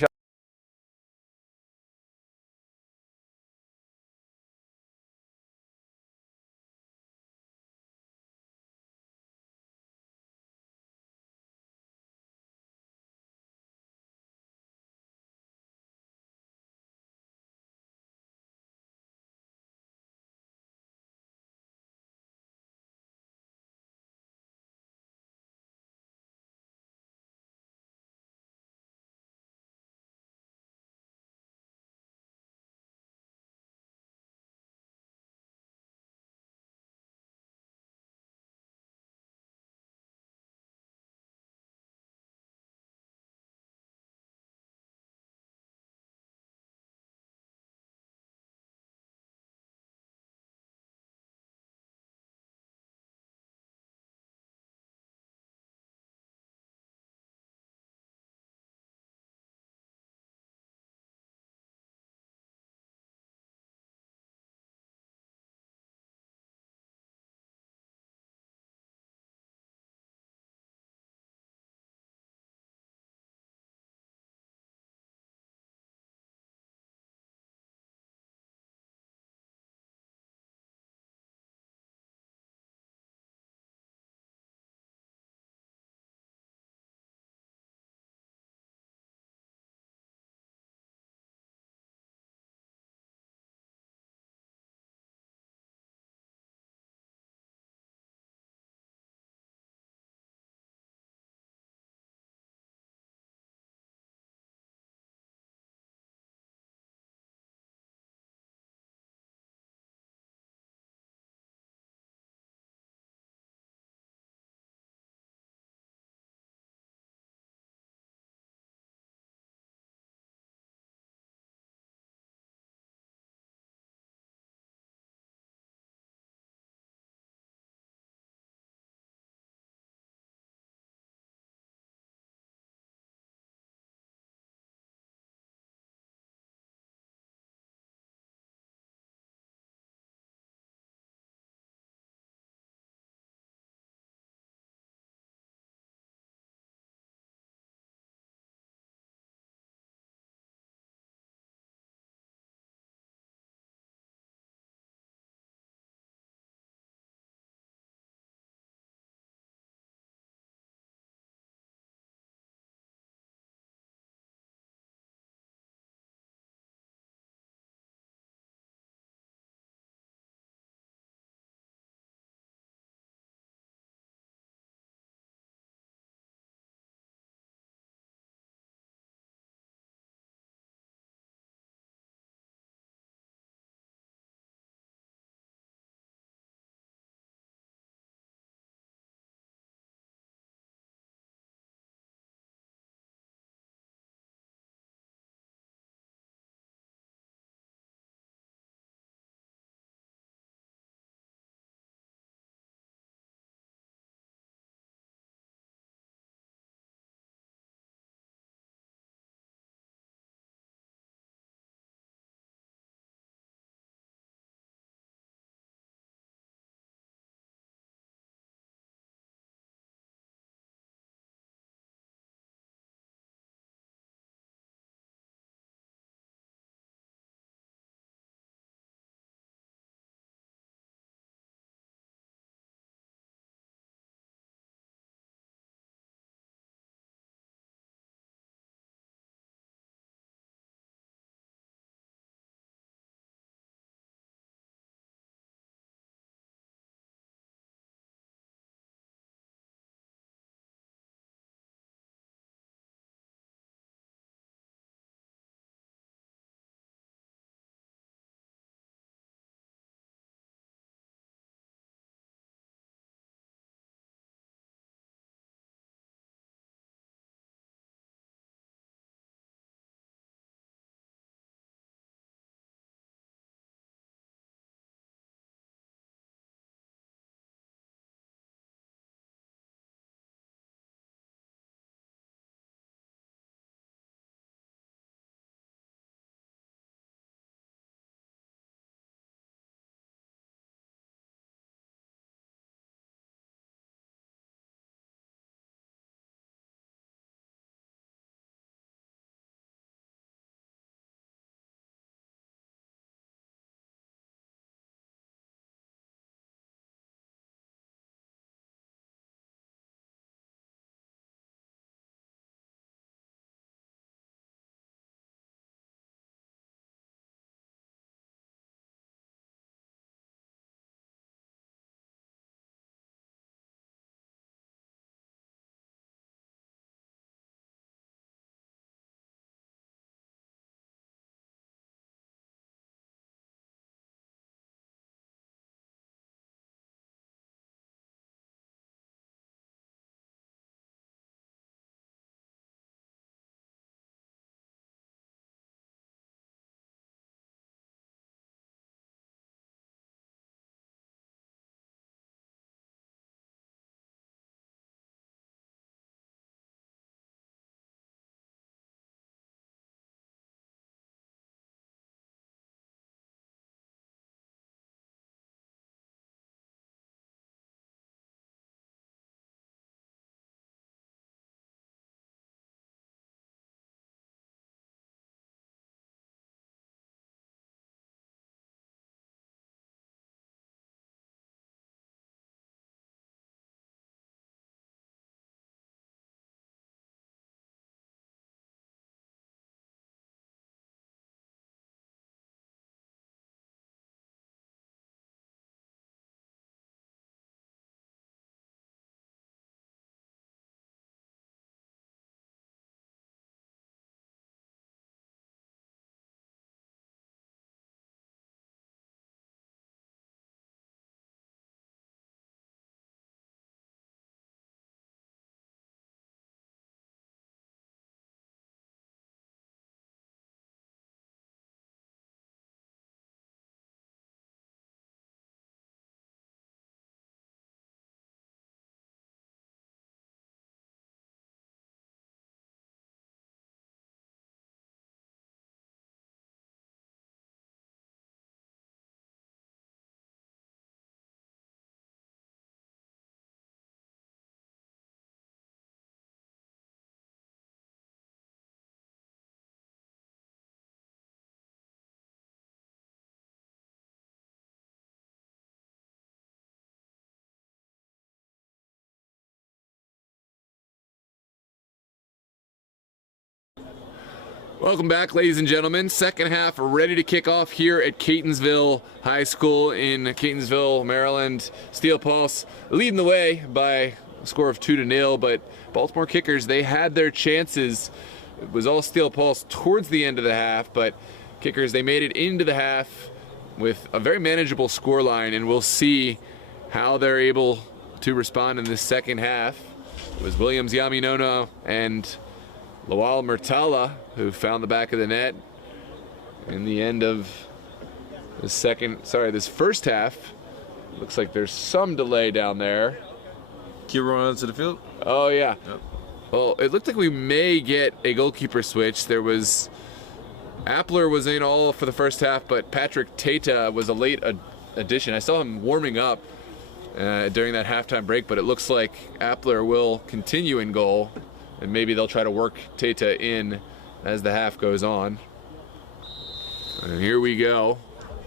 Welcome back, ladies and gentlemen. Second half ready to kick off here at Catonsville High School in Catonsville, Maryland. Steel Pulse leading the way by a score of 2-0, but Baltimore Kickers, they had their chances. It was all Steel Pulse towards the end of the half, but Kickers, they made it into the half with a very manageable scoreline, and we'll see how they're able to respond in this second half. It was Williams Yaminono and Lawal Murtala who found the back of the net in the end of this first half. Looks like there's some delay down there. Keep running onto the field. Oh yeah. Yep. Well, it looked like we may get a goalkeeper switch. Appler was in all for the first half, but Patrick Tata was a late addition. I saw him warming up during that halftime break, but it looks like Appler will continue in goal, and maybe they'll try to work Tata in as the half goes on. And here we go.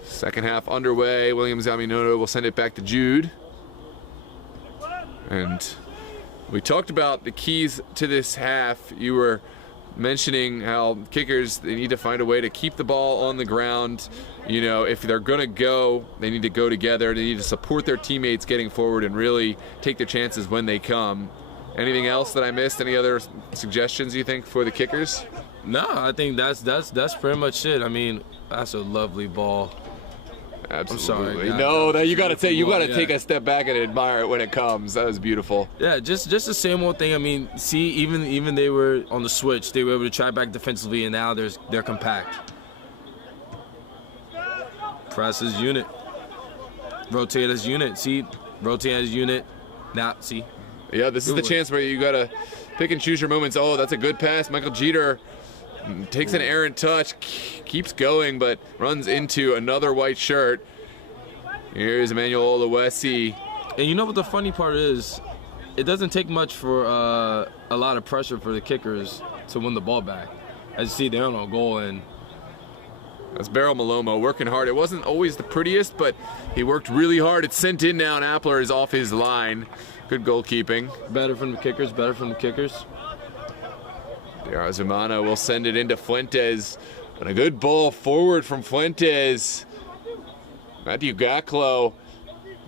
Second half underway. Williams Yaminono will send it back to Jude. And we talked about the keys to this half. You were mentioning how Kickers, they need to find a way to keep the ball on the ground. You know, if they're going to go, they need to go together. They need to support their teammates getting forward and really take their chances when they come. Anything else that I missed? Any other suggestions you think for the Kickers? No, I think that's pretty much it. I mean, that's a lovely ball. Absolutely. I'm sorry. No, that you got to take a step back and admire it when it comes. That was beautiful. Yeah, just the same old thing. I mean, see, even they were on the switch, they were able to try back defensively, and now they're compact. Press as unit. Rotate as unit. See, rotate as unit. Now, see. Yeah, this is the chance where you got to pick and choose your moments. Oh, that's a good pass. Michael Jeter takes an errant touch, keeps going, but runs into another white shirt. Here's Emmanuel Oluwesi. And you know what the funny part is? It doesn't take much for a lot of pressure for the Kickers to win the ball back. As you see, they're on a goal, and that's Beryl Malomo working hard. It wasn't always the prettiest, but he worked really hard. It's sent in now, and Appler is off his line. Good goalkeeping. Better from the Kickers, better from the Kickers. Arzumana will send it into Fuentes. And a good ball forward from Fuentes. Matthew Gaklo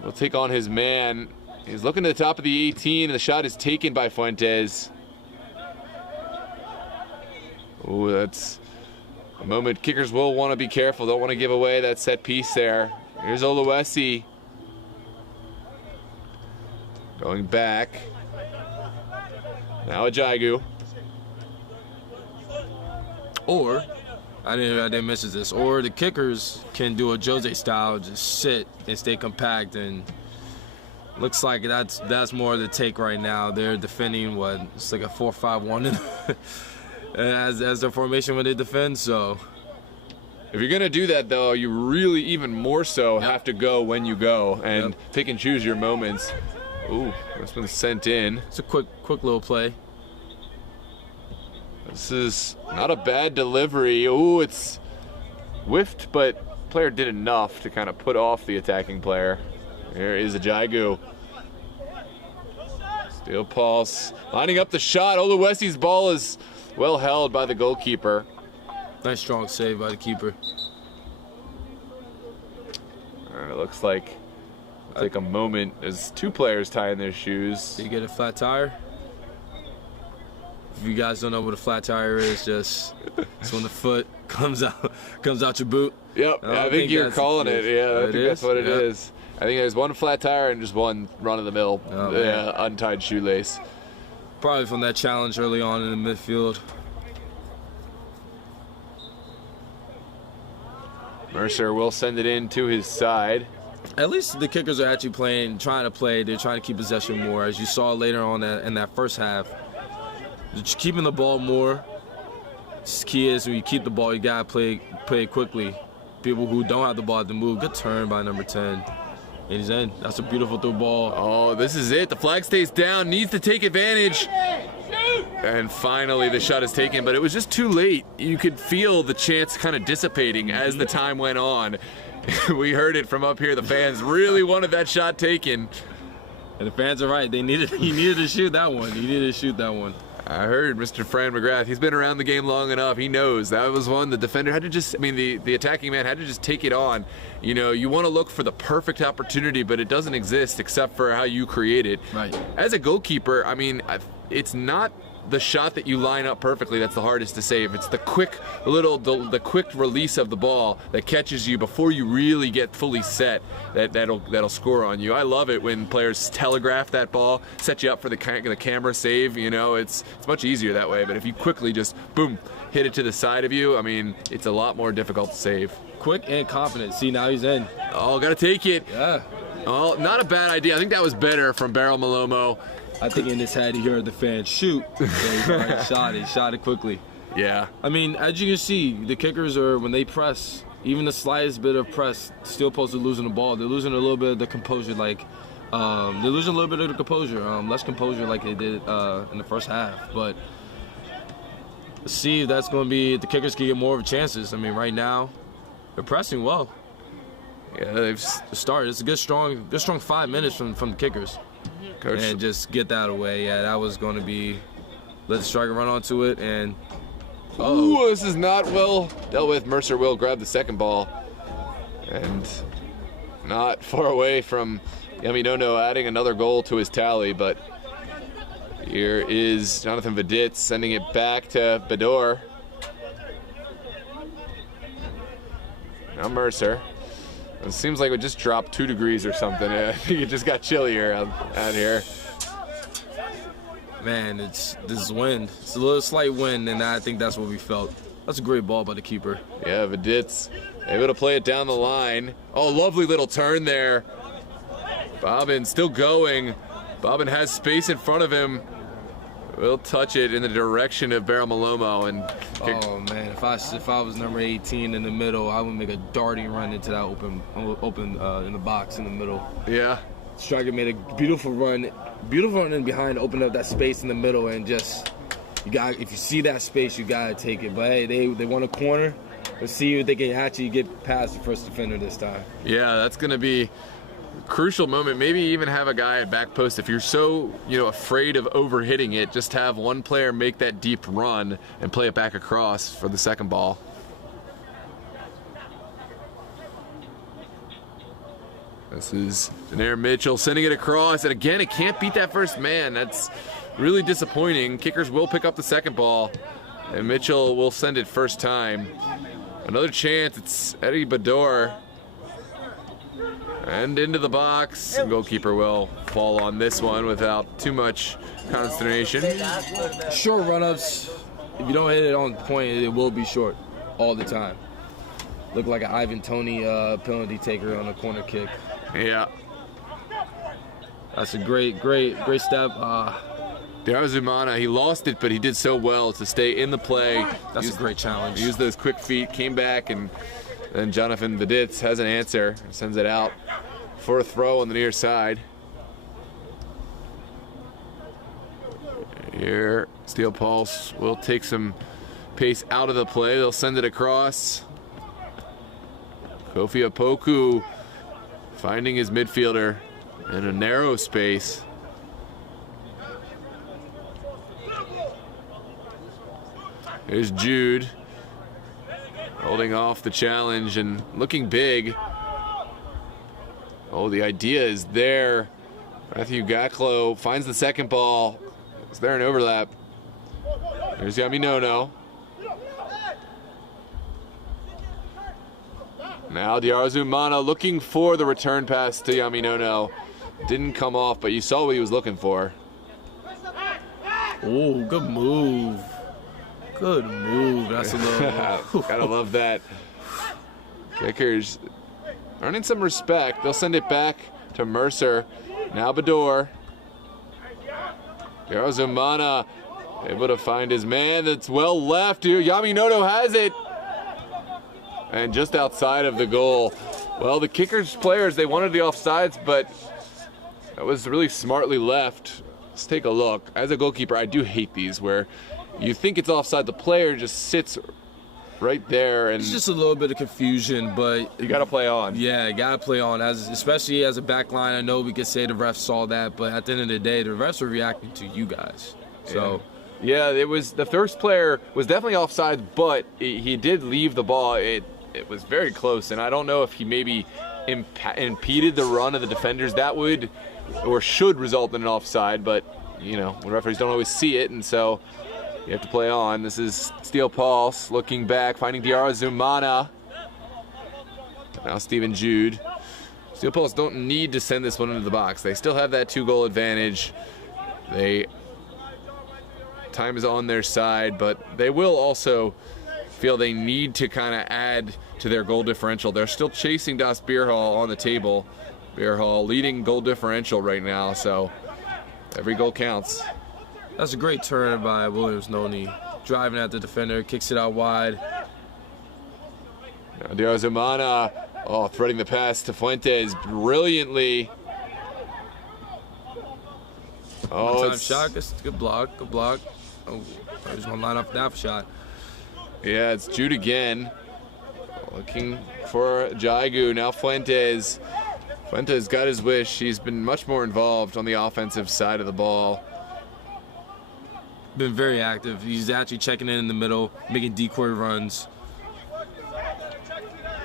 will take on his man. He's looking to the top of the 18, and the shot is taken by Fuentes. Oh, that's a moment Kickers will want to be careful. Don't want to give away that set piece there. Here's Oluwesi. Going back. Now Ajagu. Or, I didn't mention this, or the Kickers can do a Jose style, just sit and stay compact, and looks like that's more the take right now. They're defending it's like a 4-5-1 as their formation when they defend, so. If you're gonna do that though, you really even more so have to go when you go and pick and choose your moments. Ooh, that's been sent in. It's a quick little play. This is not a bad delivery. Ooh, it's whiffed, but player did enough to kind of put off the attacking player. Here is Ajagu. Steel Pulse lining up the shot. Oluwesi's ball is well held by the goalkeeper. Nice strong save by the keeper. All right, it looks like it'll take a moment as two players tying their shoes. Did you get a flat tire? If you guys don't know what a flat tire is, it's when the foot comes out your boot. Yep, I think you're calling it. Yeah, I think that's what it is. I think there's one flat tire and just one run-of-the-mill untied shoelace. Probably from that challenge early on in the midfield. Mercer will send it in to his side. At least the Kickers are actually trying to play. They're trying to keep possession more. As you saw later on in that first half, just keeping the ball more. Key is when you keep the ball, you gotta play quickly. People who don't have the ball have to move. Good turn by number 10. And he's in. That's a beautiful through ball. Oh, this is it. The flag stays down. Needs to take advantage. And finally, the shot is taken, but it was just too late. You could feel the chance kind of dissipating as the time went on. We heard it from up here. The fans really wanted that shot taken. And the fans are right. He needed to shoot that one. He needed to shoot that one. I heard Mr. Fran McGrath. He's been around the game long enough. He knows that was one the defender had to just, the attacking man had to just take it on. You know, you want to look for the perfect opportunity, but it doesn't exist except for how you create it. Right. As a goalkeeper, it's not the shot that you line up perfectly that's the hardest to save. It's the quick the quick release of the ball that catches you before you really get fully set that'll score on you. I love it when players telegraph that ball, set you up for the camera save. You know, it's much easier that way. But if you quickly just boom hit it to the side of you, it's a lot more difficult to save. Quick and confident. See, now he's in. Oh, gotta take it. Yeah. Oh, not a bad idea. I think that was better from Beryl Malomo. I think in his head he heard the fan shoot. So he shot it quickly. Yeah. As you can see, the kickers are, when they press, even the slightest bit of press, Steel Post are losing the ball. They're losing a little bit of the composure, less composure like they did in the first half. But let's see if that's going to be, the kickers can get more of chances. Right now, they're pressing well. Yeah, they've started. It's a good, strong 5 minutes from the kickers. Coach. And just get that away. Yeah, that was going to be, let the striker run onto it, and ooh, this is not well dealt with. Mercer will grab the second ball, and not far away from Yaminono adding another goal to his tally. But here is Jonathan Viditz sending it back to Bador. Now Mercer. It seems like it just dropped 2 degrees or something. I think it just got chillier out here. Man, this is wind. It's a little slight wind, and I think that's what we felt. That's a great ball by the keeper. Yeah, Viditz able to play it down the line. Oh, lovely little turn there. Bobbin still going. Bobbin has space in front of him. We'll touch it in the direction of Beryl Malomo and oh man, if I was number 18 in the middle, I would make a darting run into that open in the box in the middle. Yeah. Striker made a beautiful run in behind, opened up that space in the middle, and just if you see that space, you gotta take it. But hey, they want a corner. Let's see if they can actually get past the first defender this time. Yeah, that's gonna be crucial moment. Maybe even have a guy at back post. If you're so afraid of overhitting it, just have one player make that deep run and play it back across for the second ball. This is Daenerys Mitchell sending it across, and again it can't beat that first man. That's really disappointing. Kickers will pick up the second ball, and Mitchell will send it first time. Another chance. It's Eddie Bador. And into the box. Goalkeeper will fall on this one without too much consternation. Short run-ups, if you don't hit it on point, it will be short all the time. Look like an Ivan Toney penalty taker on a corner kick. Yeah. That's a great step. Zumana, he lost it, but he did so well to stay in the play. That's a great challenge. Used those quick feet, came back, and then Jonathan Viditz has an answer, sends it out for a throw on the near side. Here, Steel Pulse will take some pace out of the play. They'll send it across. Kofi Opoku finding his midfielder in a narrow space. Here's Jude holding off the challenge and looking big. Oh, the idea is there. Matthew Gaklo finds the second ball. Is there an overlap? There's Yaminono. Now Diarazumana looking for the return pass to Yaminono. Didn't come off, but you saw what he was looking for. Oh, good move. Good move. That's a little. Gotta love that. Kickers earning some respect. They'll send it back to Mercer. Now Bador. Diarazumana able to find his man. That's well left here. Yaminono has it. And just outside of the goal. Well, the Kickers players, they wanted the offsides, but that was really smartly left. Let's take a look. As a goalkeeper, I do hate these where you think it's offside, the player just sits right there, and it's just a little bit of confusion, but you got to play on. Yeah, you got to play on. Especially as a back line, I know we could say the refs saw that, but at the end of the day, the refs are reacting to you guys. So Yeah, it was the first player was definitely offside, but he did leave the ball. It was very close, and I don't know if he maybe impeded the run of the defenders. That would or should result in an offside, but you know, referees don't always see it, and so you have to play on. This is Steel Pulse looking back, finding Diarra Zumana. Now Steven Jude. Steel Pulse don't need to send this one into the box. They still have that 2-goal advantage. Time is on their side, but they will also feel they need to kind of add to their goal differential. They're still chasing Das Bierhall on the table. Bierhall leading goal differential right now, so every goal counts. That's a great turn by Williams Noni. Driving at the defender, kicks it out wide. Now Diarra Zumana, threading the pass to Fuentes brilliantly. One-time shot, good block, good block. Oh, I just want to line up that shot. Yeah, it's Jude again. Looking for Jaigu, now Fuentes. Fuentes got his wish. He's been much more involved on the offensive side of the ball. Been very active. He's actually checking in the middle, making decoy runs.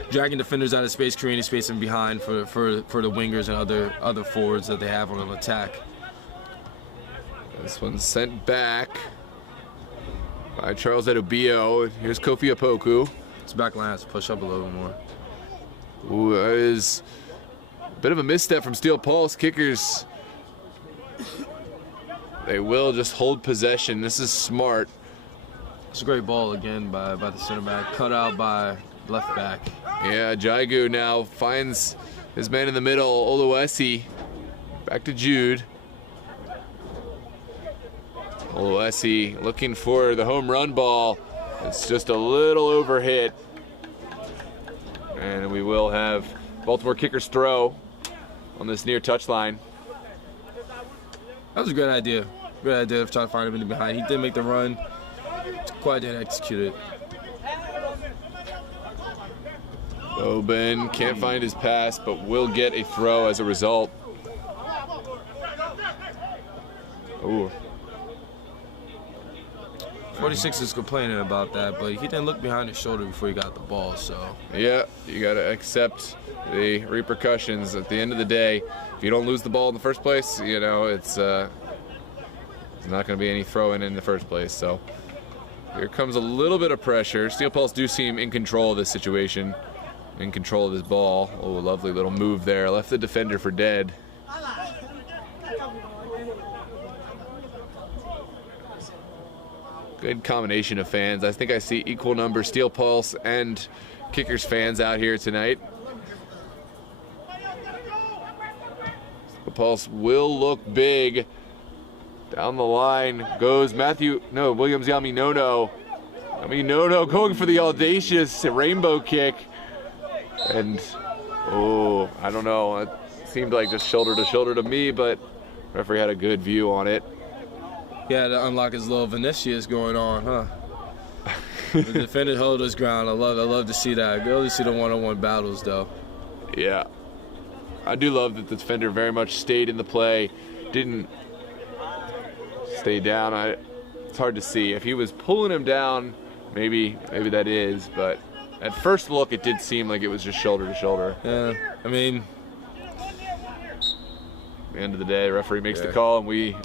Dragging defenders out of space, creating space in behind for the wingers and other forwards that they have on an attack. This one's sent back by Charles Edobio. Here's Kofi Opoku. His back line has to push up a little more. Ooh, that is a bit of a misstep from Steel Pulse. Kickers, they will just hold possession. This is smart. It's a great ball again by the center back. Cut out by left back. Yeah, Jaigu now finds his man in the middle, Oluwesi. Back to Jude. Oluwesi looking for the home run ball. It's just a little overhit. And we will have Baltimore kickers throw on this near touchline. That was a good idea. Good idea of trying to find him in the behind. He did make the run. Quite didn't execute it. Boban can't find his pass, but will get a throw as a result. Ooh. 46 is complaining about that, but he didn't look behind his shoulder before he got the ball, so. Yeah, you got to accept the repercussions. At the end of the day, if you don't lose the ball in the first place, you know, it's not going to be any throw-in the first place. So here comes a little bit of pressure. Steel Pulse do seem in control of this situation, in control of this ball. Oh, lovely little move there. Left the defender for dead. Good combination of fans. I think I see equal numbers Steel Pulse and Kickers fans out here tonight. Steel Pulse will look big. Down the line goes Williams Yaminono. Yaminono going for the audacious rainbow kick. And, I don't know. It seemed like just shoulder to shoulder to me, but referee had a good view on it. He had to unlock his little Vinicius going on, huh? The defender held his ground. I love to see that. Good to see the one-on-one battles, though. Yeah. I do love that the defender very much stayed in the play, didn't stay down. It's hard to see. If he was pulling him down, maybe that is, but at first look, it did seem like it was just shoulder to shoulder. Yeah, I mean, at the end of the day, referee makes the call, and we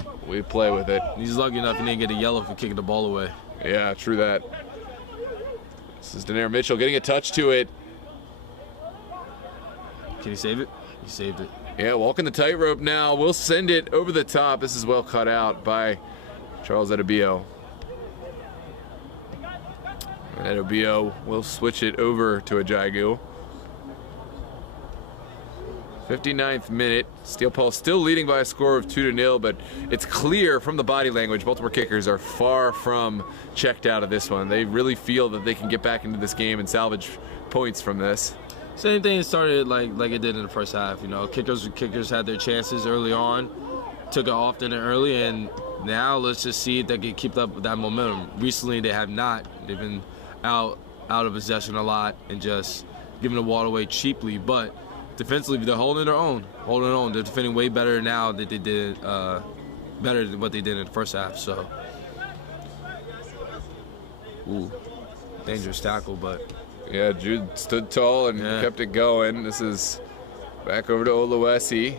play with it. He's lucky enough he didn't get a yellow for kicking the ball away. Yeah, true that. This is Daenerys Mitchell getting a touch to it. Can he save it? He saved it. Yeah, walking the tightrope now. We'll send it over the top. This is well cut out by Charles Edobio. And Edobio will switch it over to Ajagu. 59th minute. Steel Pulse still leading by a score of 2-0, but it's clear from the body language Baltimore Kickers are far from checked out of this one. They really feel that they can get back into this game and salvage points from this. Same thing started like it did in the first half. You know, kickers had their chances early on, took it often and early, and now let's just see if they can keep up with that momentum. Recently, they have not. They've been out of possession a lot and just giving the ball away cheaply. But defensively, they're holding their own. They're defending way better now than they did, better than what they did in the first half. So Ooh, dangerous tackle, but Yeah, Jude stood tall and kept it going. This is back over to Oluwesi.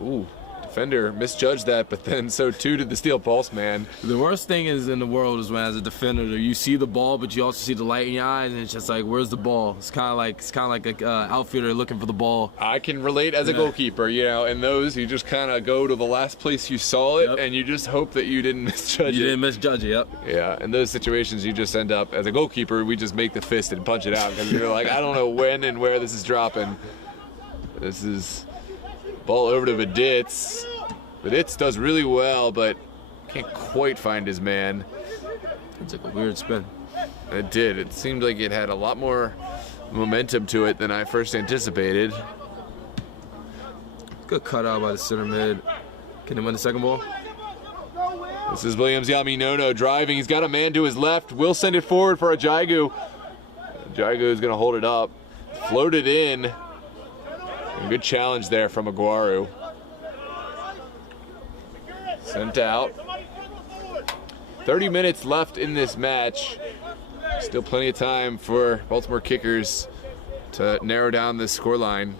Ooh, defender misjudged that, but then so too did the Steel Pulse man. the worst thing is in the world is when, as a defender, you see the ball, but you also see the light in your eyes, and it's just like, where's the ball? It's kind of like a outfielder looking for the ball. I can relate as a goalkeeper, you know, in those you just kind of go to the last place you saw it, and you just hope that you didn't misjudge it. You didn't misjudge it, yep. Yeah, in those situations you just end up, as a goalkeeper, we just make the fist and punch it out because you're like, I don't know when and where this is dropping. This is ball over to Viditz. Viditz does really well, but can't quite find his man. It's like a weird spin. It did. It seemed like it had a lot more momentum to it than I first anticipated. Good cutout by the center mid. Can he win the second ball? This is Williams Yaminono driving. He's got a man to his left. Will send it forward for Ajagu. Ajagu is going to hold it up. Floated in. And good challenge there from Aguaru. Sent out. 30 minutes left in this match. Still plenty of time for Baltimore Kickers to narrow down this scoreline.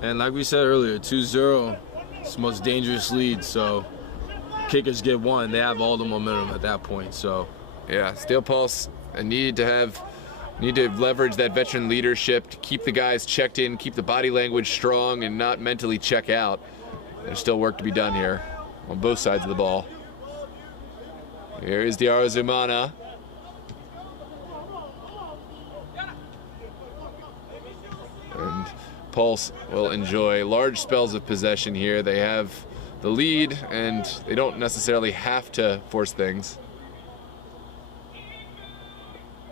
And like we said earlier, 2-0, it's the most dangerous lead, so Kickers get one, they have all the momentum at that point, so. Yeah, Steel Pulse need to leverage that veteran leadership to keep the guys checked in, keep the body language strong, and not mentally check out. There's still work to be done here on both sides of the ball. Here is Diarra Zumana. And Pulse will enjoy large spells of possession here. They have the lead, and they don't necessarily have to force things.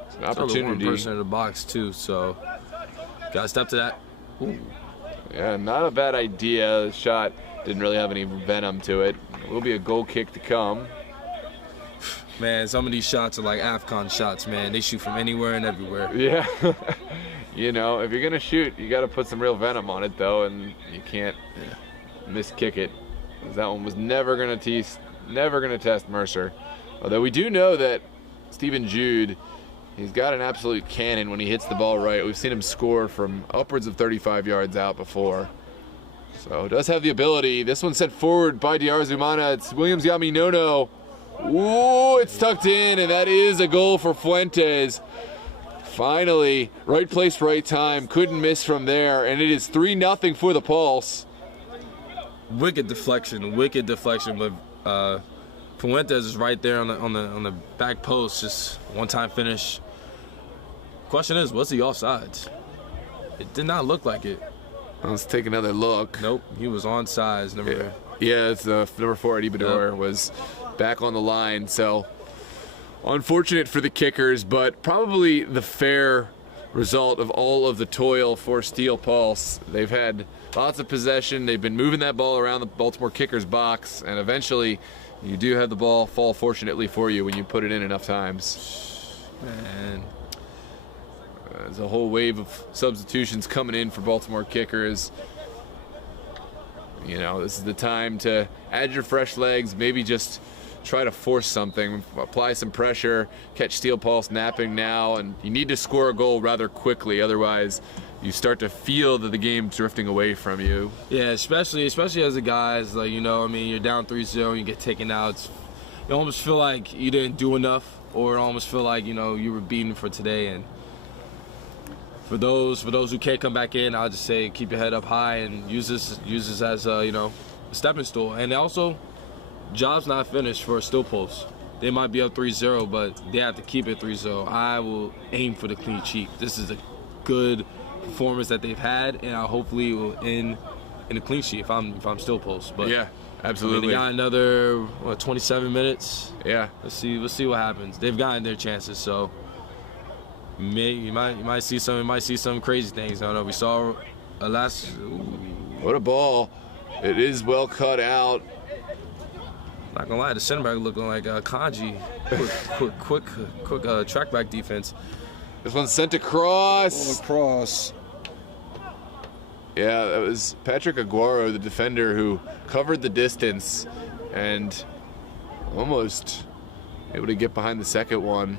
It's an opportunity. One person in the box too, so gotta step to that. Ooh. Yeah, not a bad idea. The shot didn't really have any venom to it. It will be a goal kick to come. Man, some of these shots are like AFCON shots, man. They shoot from anywhere and everywhere. Yeah. You know, if you're going to shoot, you got to put some real venom on it, though, and you can't miskick it. That one was never going to test Mercer. Although we do know that Stephen Jude, he's got an absolute cannon when he hits the ball right. We've seen him score from upwards of 35 yards out before. So does have the ability. This one's sent forward by Diarra Zumana. It's Williams Yaminono. Ooh, it's tucked in, and that is a goal for Fuentes. Finally, right place, right time. Couldn't miss from there, and it is 3-0 for the Pulse. Wicked deflection, but Fuentes is right there on the back post, just one-time finish. Question is, what's the offsides? It did not look like it. Let's take another look. Nope, he was onside. Yeah, it's number 4 at Ibador was back on the line, so unfortunate for the Kickers, but probably the fair result of all of the toil for Steel Pulse. They've had lots of possession. They've been moving that ball around the Baltimore Kickers box, and eventually you do have the ball fall fortunately for you when you put it in enough times. Man. There's a whole wave of substitutions coming in for Baltimore Kickers. You know, this is the time to add your fresh legs, maybe just try to force something, apply some pressure, catch Steel Pulse napping now, and you need to score a goal rather quickly, otherwise you start to feel that the game's drifting away from you. Yeah, especially as a guys, like, you know, I mean, you're down 3-0, you get taken out, you almost feel like you didn't do enough, or almost feel like, you know, you were beaten for today. And for those who can't come back in, I'll just say keep your head up high and use this as you know, a stepping stool. And also, job's not finished for Steel Pulse. They might be up 3-0, but they have to keep it 3-0. I will aim for the clean sheet. This is a good performance that they've had, and I hopefully will end in a clean sheet if I'm Steel Pulse. But yeah, absolutely. I mean, they got another 27 minutes. Yeah. We'll see what happens. They've gotten their chances, so you might see some crazy things. I don't know. We saw a last. What a ball! It is well cut out. Not gonna lie, the center back looking like Kanji. Quick track back defense. This one's sent across. Across. Yeah, that was Patrick Aguero, the defender, who covered the distance and almost able to get behind the second one.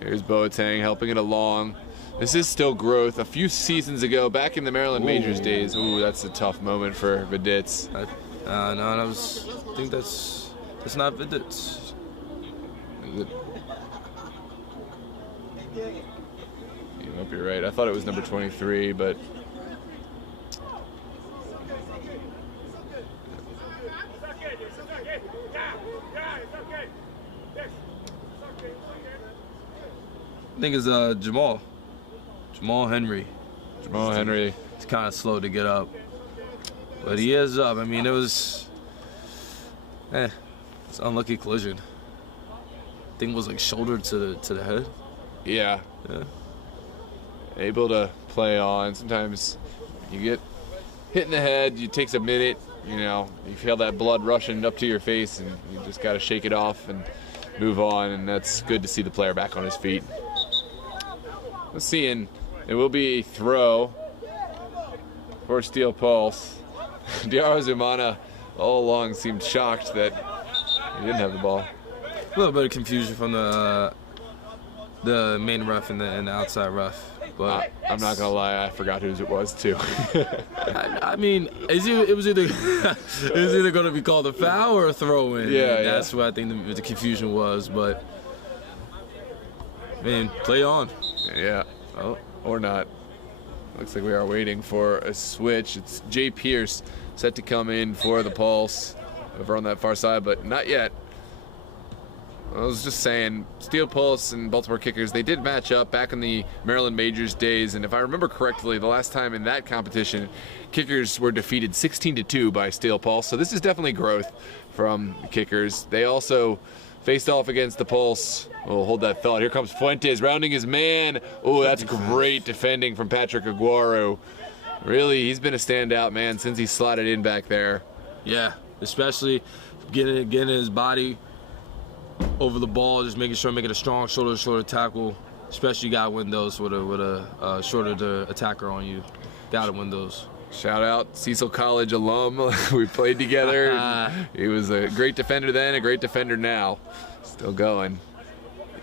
Here's Boateng helping it along. This is still growth. A few seasons ago, back in the Maryland Majors days, ooh, that's a tough moment for Viditz. I think that's not Viditz. Is it? You might be right. I thought it was number 23, but I think it's Jamal Henry. Jamal Henry. It's kind of slow to get up, but he is up. I mean, it was, it's an unlucky collision. I think it was like shoulder to the head. Yeah. Able to play on. Sometimes you get hit in the head. It takes a minute. You know, you feel that blood rushing up to your face, and you just got to shake it off and move on. And that's good to see the player back on his feet. Let's see, and it will be a throw for Steel Pulse. Diarra Zumana all along seemed shocked that he didn't have the ball. A little bit of confusion from the main ref and the outside ref, but I'm not gonna lie, I forgot whose it was too. I mean, it was either going to be called a foul or a throw-in. Yeah, that's what I think the confusion was. But man, play on. Yeah, well, or not. Looks like we are waiting for a switch. It's Jay Pierce set to come in for the Pulse over on that far side, but not yet. I was just saying, Steel Pulse and Baltimore Kickers, they did match up back in the Maryland Majors days, and if I remember correctly, the last time in that competition, Kickers were defeated 16-2 by Steel Pulse, so this is definitely growth from the Kickers. They also faced off against the Pulse. Oh, hold that thought. Here comes Fuentes, rounding his man. Oh, that's great defending from Patrick Aguero. Really, he's been a standout, man, since he slotted in back there. Yeah, especially getting his body over the ball, just making it a strong shoulder-to-shoulder tackle. Especially you got windows with a shorter attacker on you. Got to win those. Shout out Cecil College alum. We played together. He was a great defender then, a great defender now. Still going.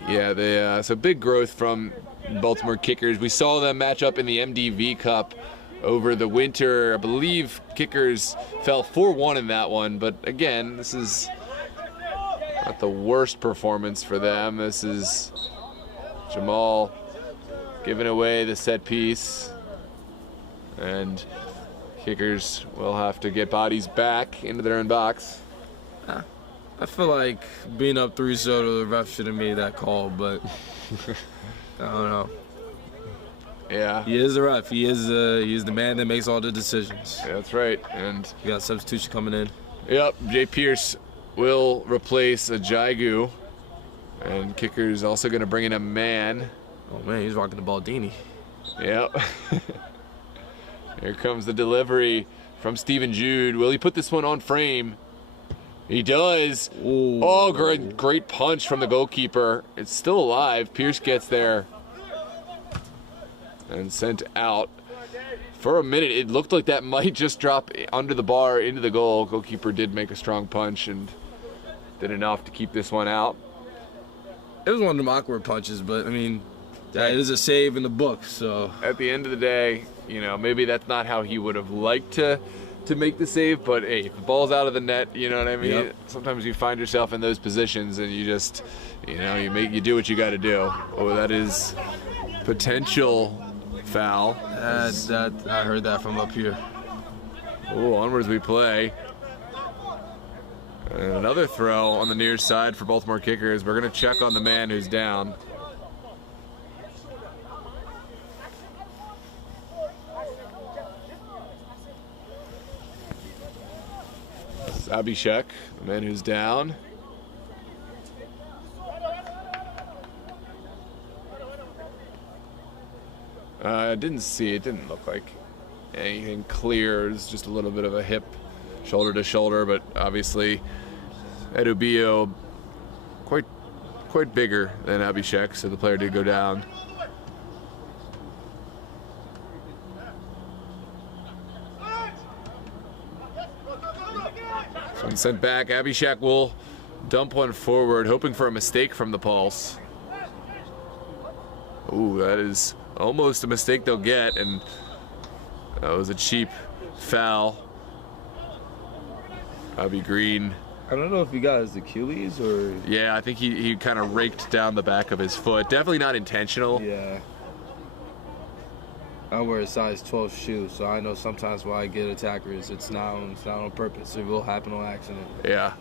Yeah, so big growth from Baltimore Kickers. We saw them match up in the MDV Cup over the winter. I believe Kickers fell 4-1 in that one, but again, this is not the worst performance for them. This is Jamal giving away the set piece, and Kickers will have to get bodies back into their own box. I feel like being up 3-0, the ref should have made that call, but I don't know. Yeah. He is the ref. He is the man that makes all the decisions. Yeah, that's right. And you got substitution coming in. Yep, Jay Pierce will replace a Jaigu, and Kickers also going to bring in a man. Oh man, he's rocking the Baldini. Yep. Here comes the delivery from Stephen Jude. Will he put this one on frame? He does. Ooh. Oh, great punch from the goalkeeper. It's still alive. Pierce gets there and sent out. For a minute, it looked like that might just drop under the bar into the goal. Goalkeeper did make a strong punch and did enough to keep this one out. It was one of them awkward punches, but I mean, it is a save in the book. So at the end of the day, you know, maybe that's not how he would have liked to make the save, but hey, if the ball's out of the net, you know what I mean? Yep. Sometimes you find yourself in those positions and you just, you know, you do what you got to do. Oh, that is potential foul. That I heard that from up here. Oh, onwards we play. And another throw on the near side for Baltimore Kickers. We're going to check on the man who's down. Abhishek, the man who's down. I didn't see it. Didn't look like anything clear. It was just a little bit of a hip, shoulder to shoulder, but obviously Edubio quite bigger than Abhishek, so the player did go down. So sent back. Abhishek will dump one forward, hoping for a mistake from the Pulse. Ooh, that is almost a mistake they'll get, and that was a cheap foul. Robbie Green. I don't know if he got his Achilles or... Yeah, I think he kind of raked down the back of his foot. Definitely not intentional. Yeah. I wear a size 12 shoe, so I know sometimes when I get attackers, it's not on purpose. It will happen on accident. Yeah.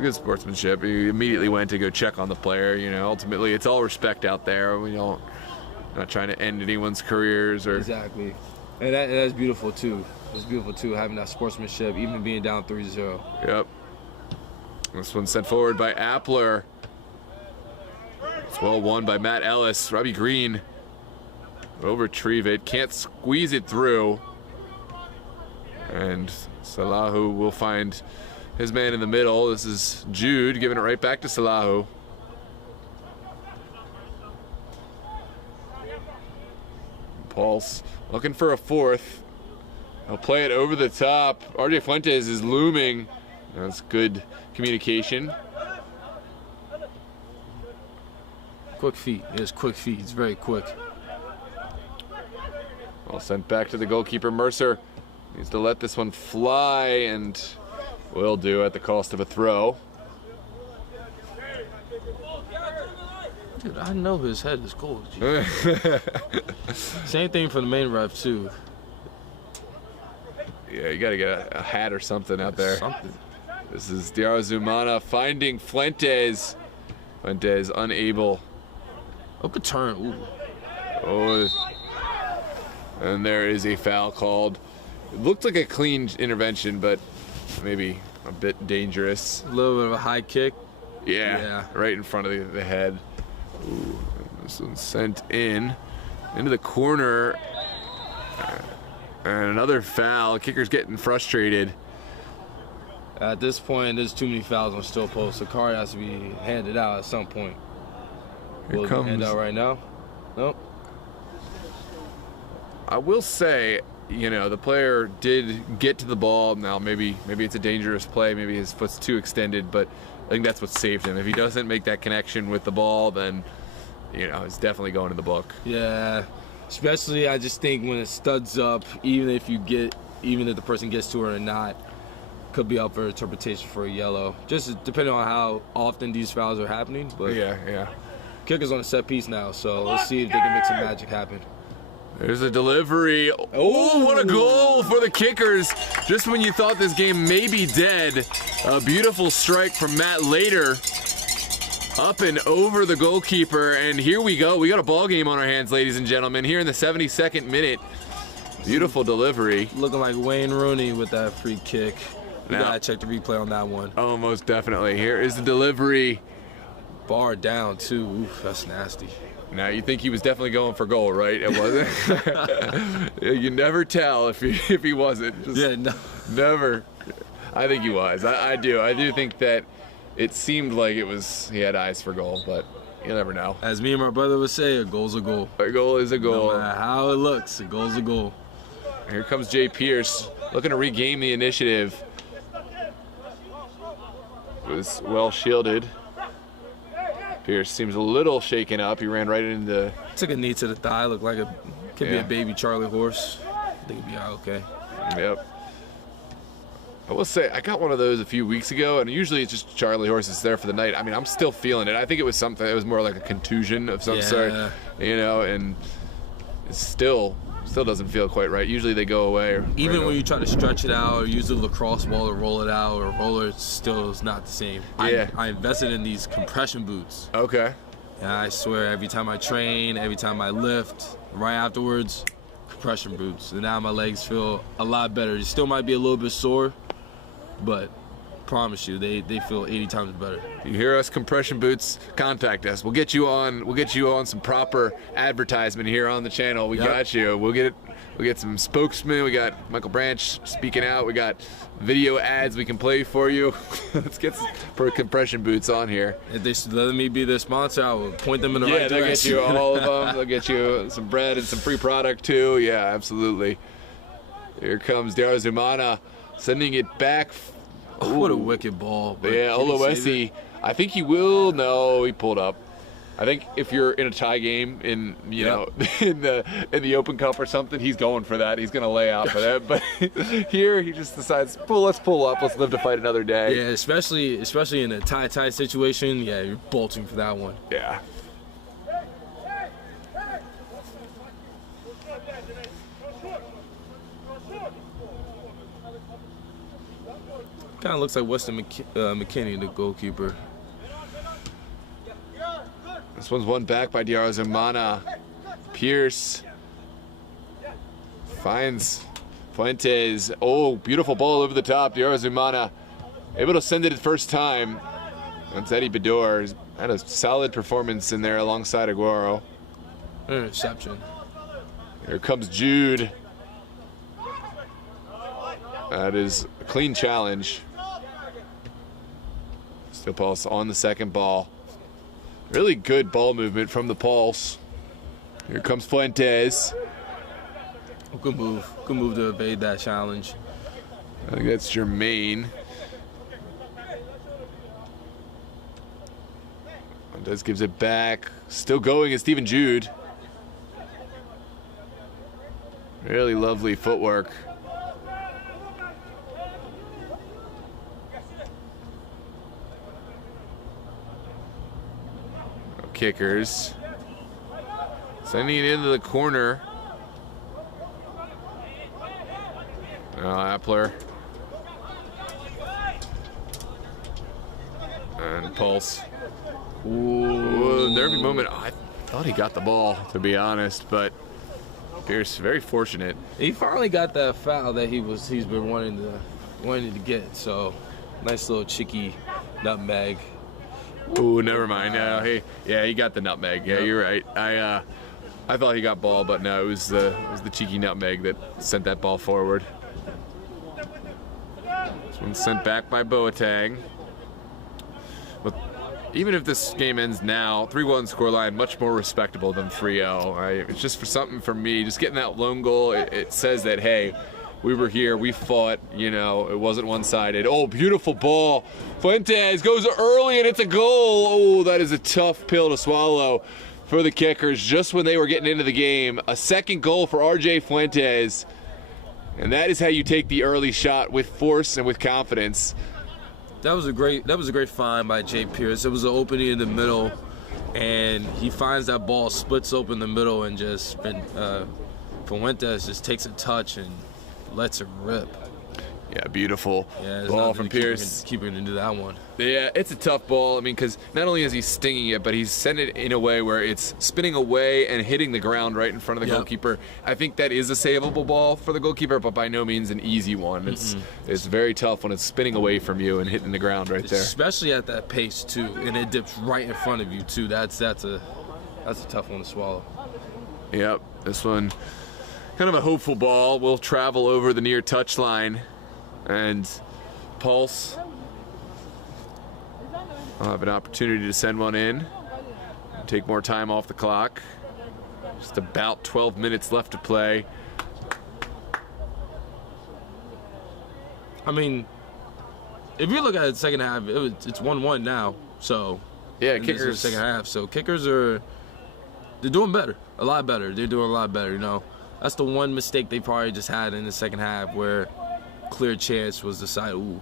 Good sportsmanship. He immediately went to go check on the player. You know, ultimately, it's all respect out there. Not trying to end anyone's careers or... Exactly. And that's beautiful, too. It's beautiful, too, having that sportsmanship, even being down 3-0. Yep. This one's sent forward by Appler. It's well won by Matt Ellis. Robbie Green will retrieve it. Can't squeeze it through. And Salahu will find his man in the middle. This is Jude giving it right back to Salahu. Pulse looking for a fourth. He'll play it over the top. RJ Fuentes is looming. That's good communication. Quick feet. It is quick feet. It's very quick. Well, sent back to the goalkeeper. Mercer needs to let this one fly, and will do at the cost of a throw. Dude, I know his head is cold. Same thing for the main ref, too. Yeah, you got to get a hat or something out there. Something. This is Diarra Zumana finding Fuentes. Fuentes unable. Oh, good turn. Ooh. Oh, and there is a foul called. It looked like a clean intervention, but maybe a bit dangerous. A little bit of a high kick. Yeah. Right in front of the head. Ooh, this one's sent into the corner. And another foul. Kicker's getting frustrated. At this point, there's too many fouls on still post. The card has to be handed out at some point. Will it be handed out right now? Nope. I will say, the player did get to the ball. Now, maybe it's a dangerous play. Maybe his foot's too extended, but I think that's what saved him. If he doesn't make that connection with the ball, then, it's definitely going in the book. Yeah. Especially, I just think when it studs up, even if the person gets to it or not, could be up for interpretation for a yellow. Just depending on how often these fouls are happening. But Yeah. Kicker's on a set piece now, so let's see if they can make some magic happen. There's a delivery. Oh, what a goal for the Kickers. Just when you thought this game may be dead, a beautiful strike from Matt Later. Up and over the goalkeeper, and here we go. We got a ball game on our hands, ladies and gentlemen, here in the 72nd minute. Beautiful delivery. Looking like Wayne Rooney with that free kick. You Now, gotta check the replay on that one. Oh, most definitely. Here is the delivery. Bar down, too. Oof, that's nasty. Now, you think he was definitely going for goal, right? It wasn't? You never tell if he wasn't. No. Never. I think he was. I do. I do think that it seemed like he had eyes for goal, but you never know. As me and my brother would say, a goal's a goal. A goal is a goal. No matter how it looks, a goal's a goal. Here comes Jay Pierce, looking to regain the initiative. Was well shielded. Pierce seems a little shaken up. He ran right into... Took a knee to the thigh. Looked like could be Yeah. a baby Charlie horse. I think it'd be okay. Yep. I will say, I got one of those a few weeks ago, and usually it's just Charlie horse that's there for the night. I mean, I'm still feeling it. I think it was something, it was more like a contusion of some sort, and it still doesn't feel quite right. Usually they go away. Even when you try to stretch it out or use a lacrosse ball to roll it out or roller, it still is not the same. Yeah. I invested in these compression boots. Okay. And I swear, every time I train, every time I lift, right afterwards, compression boots. And now my legs feel a lot better. It still might be a little bit sore, but promise you, they feel 80 times better. You hear us, compression boots, contact us. We'll get you on some proper advertisement here on the channel. We got you. We'll get some spokesmen. We got Michael Branch speaking out. We got video ads we can play for you. Let's get some compression boots on here. If they let me be their sponsor, I will point them in the right direction. Yeah, they'll get you all of them. They'll get you some bread and some free product too. Yeah, absolutely. Here comes Diarra Zumana sending it back Oh, what a wicked ball. But yeah, Oloesi, I think he will. No, he pulled up. I think if you're in a tie game in in the Open Cup or something, he's going for that. He's going to lay out for that. But here he just decides, let's pull up. Let's live to fight another day. Yeah, especially in a tie situation. Yeah, you're bolting for that one. Yeah. Kind of looks like Weston McKinney, the goalkeeper. This one's won back by Diarzumana. Pierce finds Fuentes. Oh, beautiful ball over the top. Diarzumana able to send it first time. That's Eddie Bador. Had a solid performance in there alongside Aguero. Interception. Here comes Jude. That is a clean challenge. Still Pulse on the second ball. Really good ball movement from the Pulse. Here comes Fuentes. Good move. Good move to evade that challenge. I think that's Jermaine. Fuentes gives it back. Still going is Stephen Jude. Really lovely footwork. Kickers. Sending it into the corner. Appler. And Pulse. Ooh, nervy moment. I thought he got the ball, to be honest, but Pierce very fortunate. He finally got that foul that he's been wanting to get. So nice little cheeky nutmeg. Ooh, never mind. He got the nutmeg. Yeah, you're right. I thought he got ball, but no, it was the cheeky nutmeg that sent that ball forward. This one's sent back by Boateng. But even if this game ends now, 3-1 scoreline, much more respectable than 3-0. It's just for something for me. Just getting that lone goal, it says that, hey, we were here, we fought, it wasn't one-sided. Oh, beautiful ball. Fuentes goes early and it's a goal. Oh, that is a tough pill to swallow for the kickers just when they were getting into the game. A second goal for RJ Fuentes. And that is how you take the early shot, with force and with confidence. That was a great find by Jay Pierce. It was an opening in the middle, and he finds that ball, splits open the middle, and Fuentes just takes a touch and lets it rip. Yeah, beautiful Yeah, ball from Pierce. Keeping into that one. Yeah, it's a tough ball. I mean, because not only is he stinging it, but he's sent it in a way where it's spinning away and hitting the ground right in front of the goalkeeper. I think that is a savable ball for the goalkeeper, but by no means an easy one. It's very tough when it's spinning away from you and hitting the ground right there. Especially at that pace too, and it dips right in front of you too. That's a tough one to swallow. Yep, this one kind of a hopeful ball. Will travel over the near touchline, and Pulse will have an opportunity to send one in, take more time off the clock. Just about 12 minutes left to play. I mean, if you look at the second half, it's 1-1 now. So yeah, kickers. This is the second half, so kickers they're doing better, a lot better. They're doing a lot better. That's the one mistake they probably just had in the second half, where clear chance was decided. Ooh.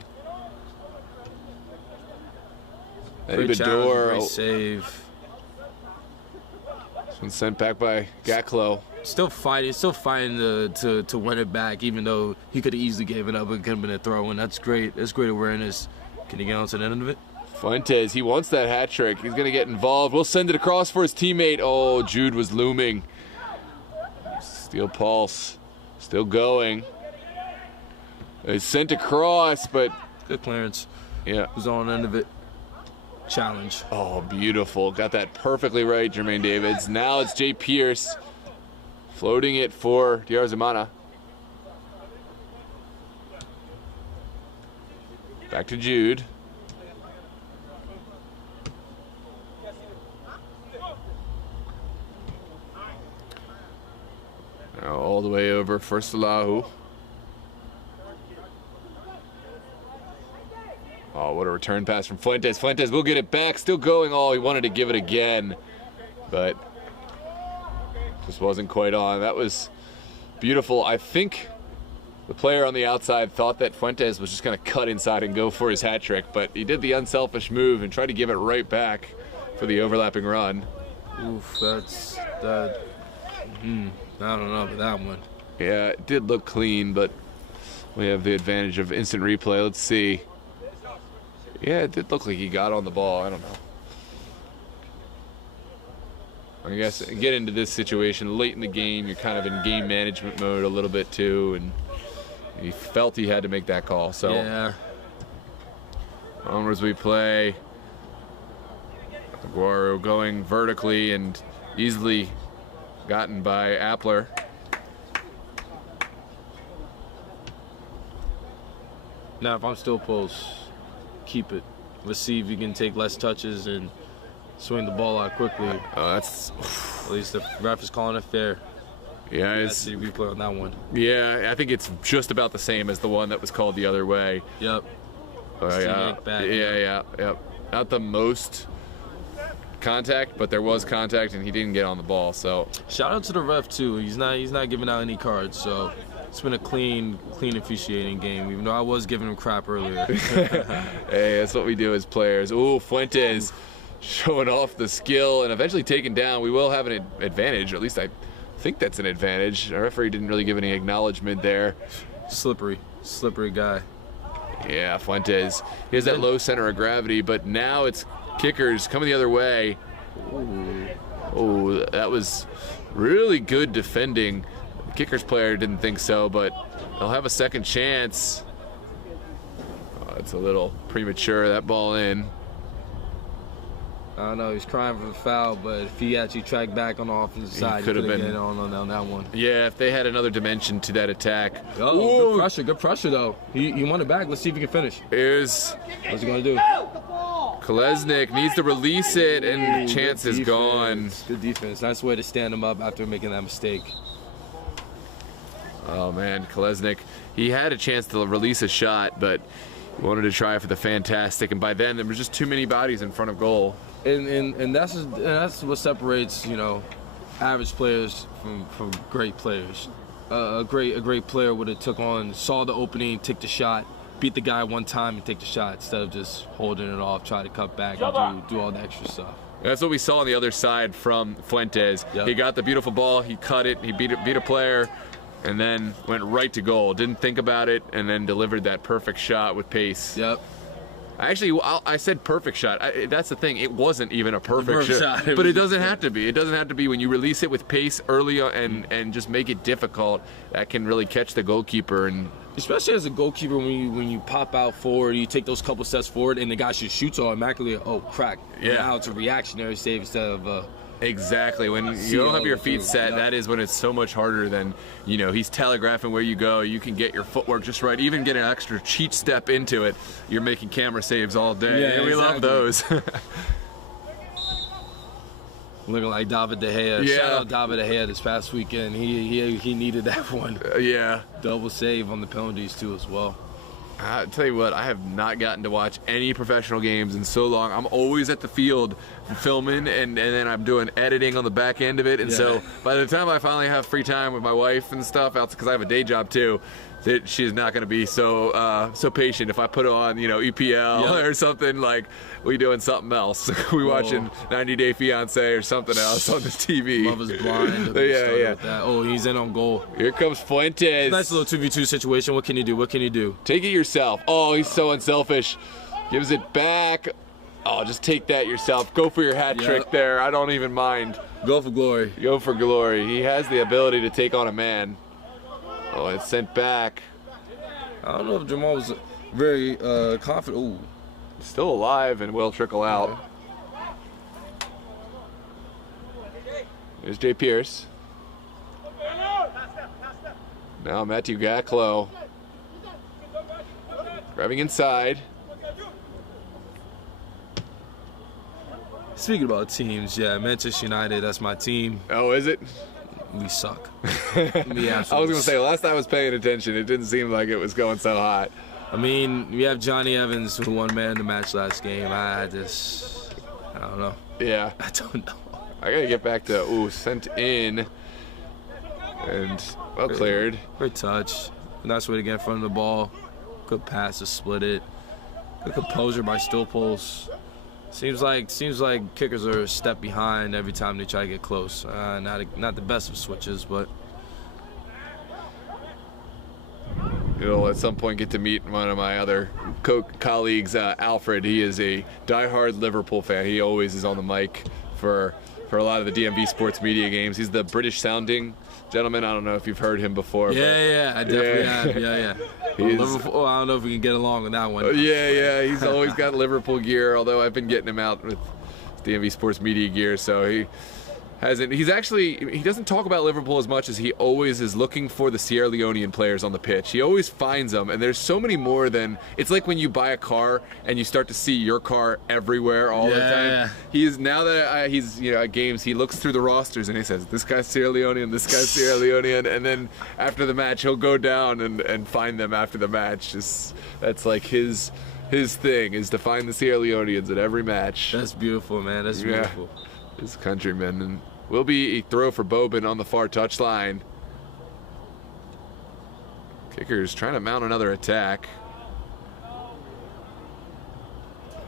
Great challenge, great save. This one's sent back by Gaklo. Still fighting to win it back, even though he could have easily gave it up. It could have been a throw, and that's great. That's great awareness. Can he get on to the end of it? Fuentes, he wants that hat trick. He's going to get involved. We'll send it across for his teammate. Oh, Jude was looming. Steel Pulse, still going. It's sent across, but good clearance. Yeah, was on the end of it. Challenge. Oh, beautiful. Got that perfectly right, Jermaine Davids. Now it's Jay Pierce floating it for Diarzumana. Back to Jude. Now all the way over for Salahu. Oh, what a return pass from Fuentes. Fuentes will get it back. Still going. Oh, he wanted to give it again, but just wasn't quite on. That was beautiful. I think the player on the outside thought that Fuentes was just going to cut inside and go for his hat trick, but he did the unselfish move and tried to give it right back for the overlapping run. Oof, that's that. I don't know about that one. Yeah, it did look clean, but we have the advantage of instant replay. Let's see. Yeah, it did look like he got on the ball. I don't know. I guess get into this situation late in the game. You're kind of in game management mode a little bit too, and he felt he had to make that call. So Yeah. onwards we play. Aguero going vertically and easily gotten by Appler. Now, if I'm still post, keep it. Let's see if you can take less touches and swing the ball out quickly. That's At least the ref is calling it fair. yeah. Let's see replay on that one. Yeah, I think it's just about the same as the one that was called the other way. Yep. Yeah, back. yeah. Not the most contact, but there was contact, and he didn't get on the ball. So Shout out to the ref too. He's not giving out any cards, so it's been a clean officiating game. Even though I was giving him crap earlier. hey, that's what we do as players. Ooh, Fuentes showing off the skill and eventually taken down. We will have an advantage, or at least I think that's an advantage. Our referee didn't really give any acknowledgement there. Slippery guy. Yeah, Fuentes. He has that low center of gravity, but now it's kickers coming the other way. Oh, that was really good defending. The kickers player didn't think so, but they'll have a second chance. Oh, it's a little premature, that ball in. I don't know, he's crying for the foul, but if he actually tracked back on the offensive side, he could have been on that one. Yeah, if they had another dimension to that attack. Oh, good pressure though. He won it back. Let's see if he can finish. Here's What's he gonna do? Kolesnik, needs to release it, and chance is gone. Good defense. Nice way to stand him up after making that mistake. Oh man, Kolesnik, he had a chance to release a shot, but he wanted to try for the fantastic, and by then there was just too many bodies in front of goal. And that's what separates, average players from great players. A great player would have saw the opening, take the shot, beat the guy one time and take the shot instead of just holding it off, try to cut back and do all the extra stuff. That's what we saw on the other side from Fuentes. Yep. He got the beautiful ball, he cut it, he beat a player, and then went right to goal. Didn't think about it, and then delivered that perfect shot with pace. Yep. Actually, I said perfect shot. That's the thing. It wasn't even a perfect shot. But it doesn't have to be. It doesn't have to be. When you release it with pace early and just make it difficult, that can really catch the goalkeeper. And especially as a goalkeeper, when you pop out forward, you take those couple steps forward, and the guy just shoots automatically. Oh, crack! Yeah. Now it's a reactionary save instead of. Exactly. When you don't have your feet set, that is when it's so much harder than, he's telegraphing where you go. You can get your footwork just right, even get an extra cheat step into it. You're making camera saves all day. Yeah, we love those. Looking like David De Gea. Yeah. Shout out David De Gea this past weekend. He needed that one. Yeah. Double save on the penalties too as well. I'll tell you what, I have not gotten to watch any professional games in so long. I'm always at the field filming, and then I'm doing editing on the back end of it. And so by the time I finally have free time with my wife and stuff, because I have a day job too, that she's not going to be so patient if I put it on, EPL or something, like we doing something else. We watching 90 Day Fiancé or something else on the TV. Love is Blind. Yeah. Oh, he's in on goal. Here comes Fuentes. Nice little 2v2 situation. What can you do? Take it yourself. Oh, he's so unselfish. Gives it back. Oh, just take that yourself. Go for your hat trick there. I don't even mind. Go for glory. Go for glory. He has the ability to take on a man. Oh, it's sent back. I don't know if Jamal was very confident. Ooh. Still alive and will trickle out. Here's Jay Pierce. Now Matthew Gaklo. Grabbing inside. Speaking about teams, Manchester United, that's my team. Oh, is it? We suck. I was going to say, last time I was paying attention, it didn't seem like it was going so hot. I mean, we have Johnny Evans, who won man of the match last game. I don't know. Yeah. I don't know. I gotta get back to sent in and well cleared. Great touch. Nice way to get in front of the ball. Good pass to split it. Good composure by Still Pulse. Seems like kickers are a step behind every time they try to get close. Not the best of switches, but You'll at some point get to meet one of my other colleagues, Alfred. He is a diehard Liverpool fan. He always is on the mic for a lot of the DMV sports media games. He's the British sounding gentleman. I don't know if you've heard him before. Yeah, I definitely have. Yeah. Liverpool, I don't know if we can get along with that one. Yeah. He's always got Liverpool gear, although I've been getting him out with DMV sports media gear, so he doesn't talk about Liverpool as much as he always is looking for the Sierra Leonean players on the pitch. He always finds them, and there's so many more than, it's like when you buy a car and you start to see your car everywhere all the time. Yeah. He's, now that he's at games, he looks through the rosters and he says, this guy's Sierra Leonean, this guy's Sierra Leonean, and then after the match he'll go down and find them after the match. That's like his thing, is to find the Sierra Leoneans at every match. That's beautiful, man. That's beautiful. His countrymen. And will be a throw for Bobin on the far touchline. Kicker's trying to mount another attack.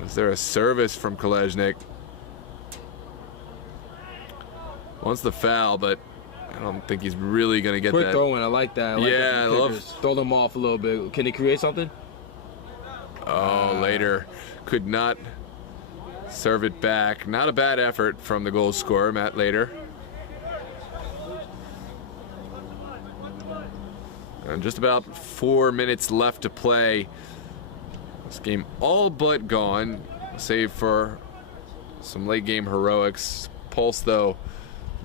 Is there a service from Kolesnik? Wants the foul, but I don't think he's really going to get Quick that. throwing, I like that. I love. Throw them off a little bit. Can he create something? Later could not serve it back. Not a bad effort from the goal scorer, Matt Later. And just about 4 minutes left to play. This game all but gone, save for some late game heroics. Pulse, though,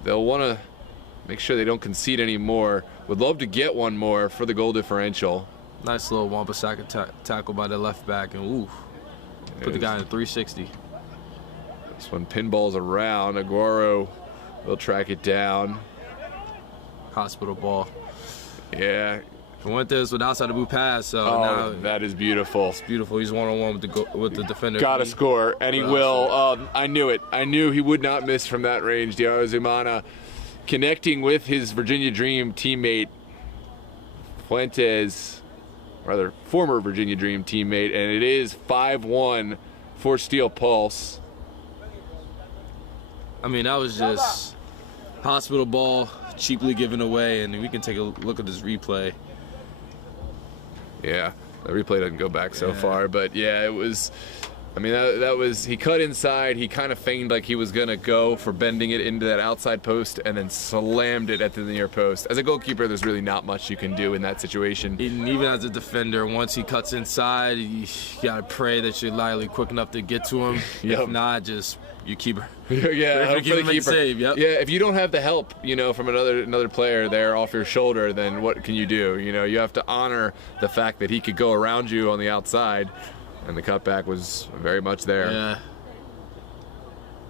they'll want to make sure they don't concede anymore. Would love to get one more for the goal differential. Nice little Wampasaka tackle by the left back, and put the guy in a 360. This one pinballs around. Aguero will track it down. Hospital ball. Yeah. He went this with outside the boot pass, so now that is beautiful. it's beautiful. He's one-on-one with the defender. Gotta score, and he will. I knew it. I knew he would not miss from that range. Diarra Zumana connecting with his Virginia Dream teammate, Fuentes, rather former Virginia Dream teammate, and it is 5-1 for Steel Pulse. I mean, that was just hospital ball, cheaply given away, and we can take a look at this replay. Yeah, the replay doesn't go back so far, but yeah, it was. I mean, that was, he cut inside. He kind of feigned like he was gonna go for bending it into that outside post, and then slammed it at the near post. As a goalkeeper, there's really not much you can do in that situation. And even as a defender, once he cuts inside, you gotta pray that you're lightly quick enough to get to him. Yep. If not, just you keep. Yeah, hope for the keeper. Save, yep. Yeah, if you don't have the help, from another player there off your shoulder, then what can you do? You have to honor the fact that he could go around you on the outside, and the cutback was very much there. Yeah.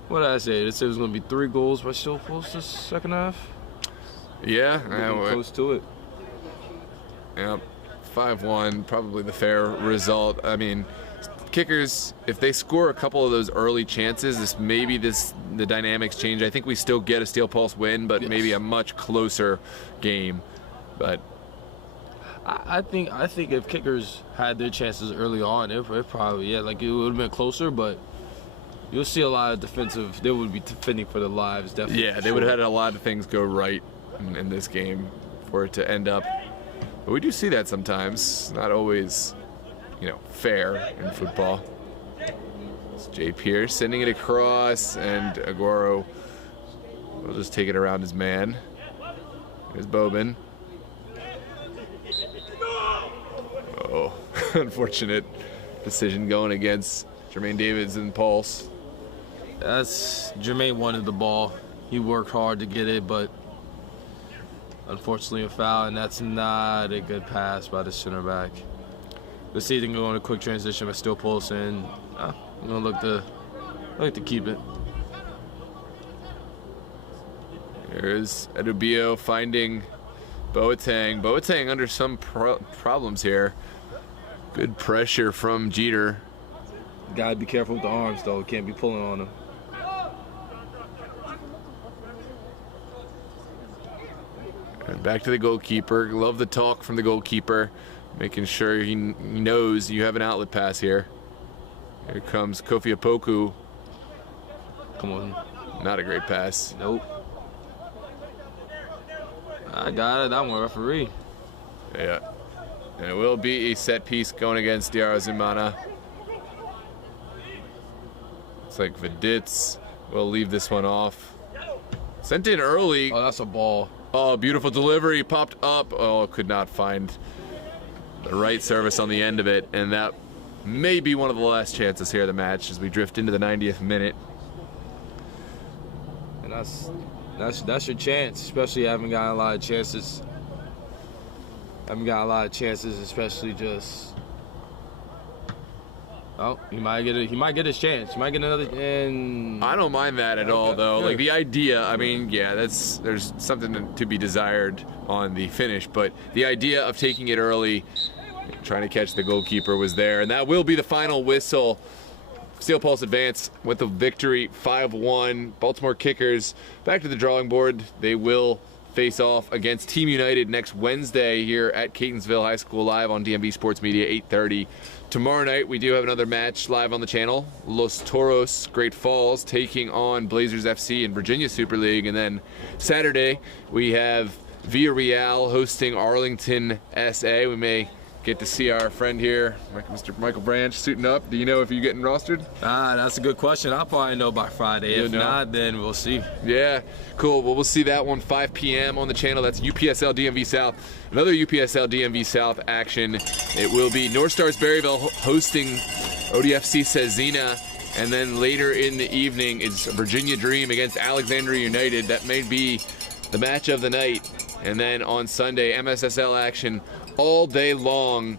What did I say? It said it was going to be 3 goals by Still Pulse this second half. Yeah, Close to it. Yeah, 5-1, probably the fair result. I mean, kickers, if they score a couple of those early chances, the dynamics change. I think we still get a Steel Pulse win, but maybe a much closer game. But I think if kickers had their chances early on, it probably it would have been closer. But you'll see a lot of defensive. They would be defending for their lives, definitely. Yeah, they would have had a lot of things go right in this game for it to end up. But we do see that sometimes. Not always, fair in football. It's Jay Pierce sending it across, and Aguero will just take it around his man. Here's Bobin. Oh, unfortunate decision going against Jermaine Davids and Pulse. Jermaine wanted the ball. He worked hard to get it, but unfortunately a foul, and that's not a good pass by the center back. Let's see if they can go on a quick transition by Still Pulse, and I'm gonna look to keep it. Here's Edubio finding Boateng. Boateng under some problems here. Good pressure from Jeter. Gotta be careful with the arms, though. Can't be pulling on him. And back to the goalkeeper. Love the talk from the goalkeeper, making sure he knows you have an outlet pass here. Here comes Kofi Opoku. Come on. Not a great pass. Nope. I got it. That one, referee. Yeah. And it will be a set piece going against Diarra Zumana. Looks like Viditz will leave this one off. Sent in early. Oh, that's a ball. Oh, beautiful delivery. Popped up. Oh, could not find the right service on the end of it. And that may be one of the last chances here of the match as we drift into the 90th minute. And that's your chance, especially haven't gotten a lot of chances. Especially just. Oh, he might get his chance. He might get another. And I don't mind that at all, though. Good. Like the idea, I mean, yeah, there's something to be desired on the finish, but the idea of taking it early, trying to catch the goalkeeper was there, and that will be the final whistle. Steel Pulse advance with the victory, 5-1. Baltimore Kickers back to the drawing board. They will face off against Team United next Wednesday here at Catonsville High School live on DMV Sports Media, 8:30. Tomorrow night we do have another match live on the channel. Los Toros Great Falls taking on Blazers FC in Virginia Super League, and then Saturday we have Villarreal hosting Arlington SA. We may get to see our friend here, Mr. Michael Branch, suiting up. Do you know if you're getting rostered? That's a good question. I'll probably know by Friday. If not, then we'll see. Yeah, cool. Well, we'll see that one 5 p.m. on the channel. That's UPSL DMV South. Another UPSL DMV South action. It will be North Stars Berryville hosting ODFC Cezina. And then later in the evening, it's Virginia Dream against Alexandria United. That may be the match of the night. And then on Sunday, MSSL action all day long,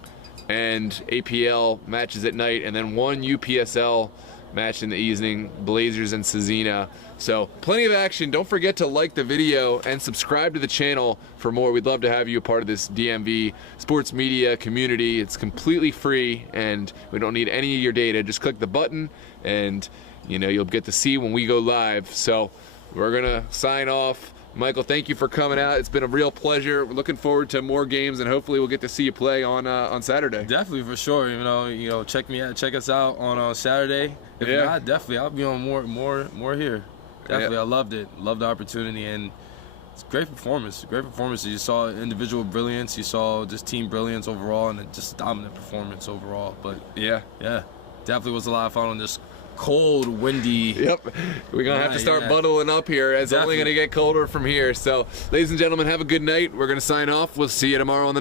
and APL matches at night, and then one UPSL match in the evening, Blazers and Cezina. So plenty of action. Don't forget to like the video and subscribe to the channel for more. We'd love to have you a part of this DMV sports media community. It's completely free, and we don't need any of your data. Just click the button, and you'll get to see when we go live. So we're gonna sign off. Michael, thank you for coming out. It's been a real pleasure. We're looking forward to more games, and hopefully we'll get to see you play on Saturday. Definitely, for sure. Check us out on Saturday. If not, definitely I'll be on more here. Definitely, I loved it. Loved the opportunity, and it's a great performance. Great performance. You saw individual brilliance. You saw just team brilliance overall, and just dominant performance overall. But yeah, definitely was a lot of fun on this cold, windy. Yep. We're going to have to start bundling up here. It's only going to get colder from here. So, ladies and gentlemen, have a good night. We're going to sign off. We'll see you tomorrow on the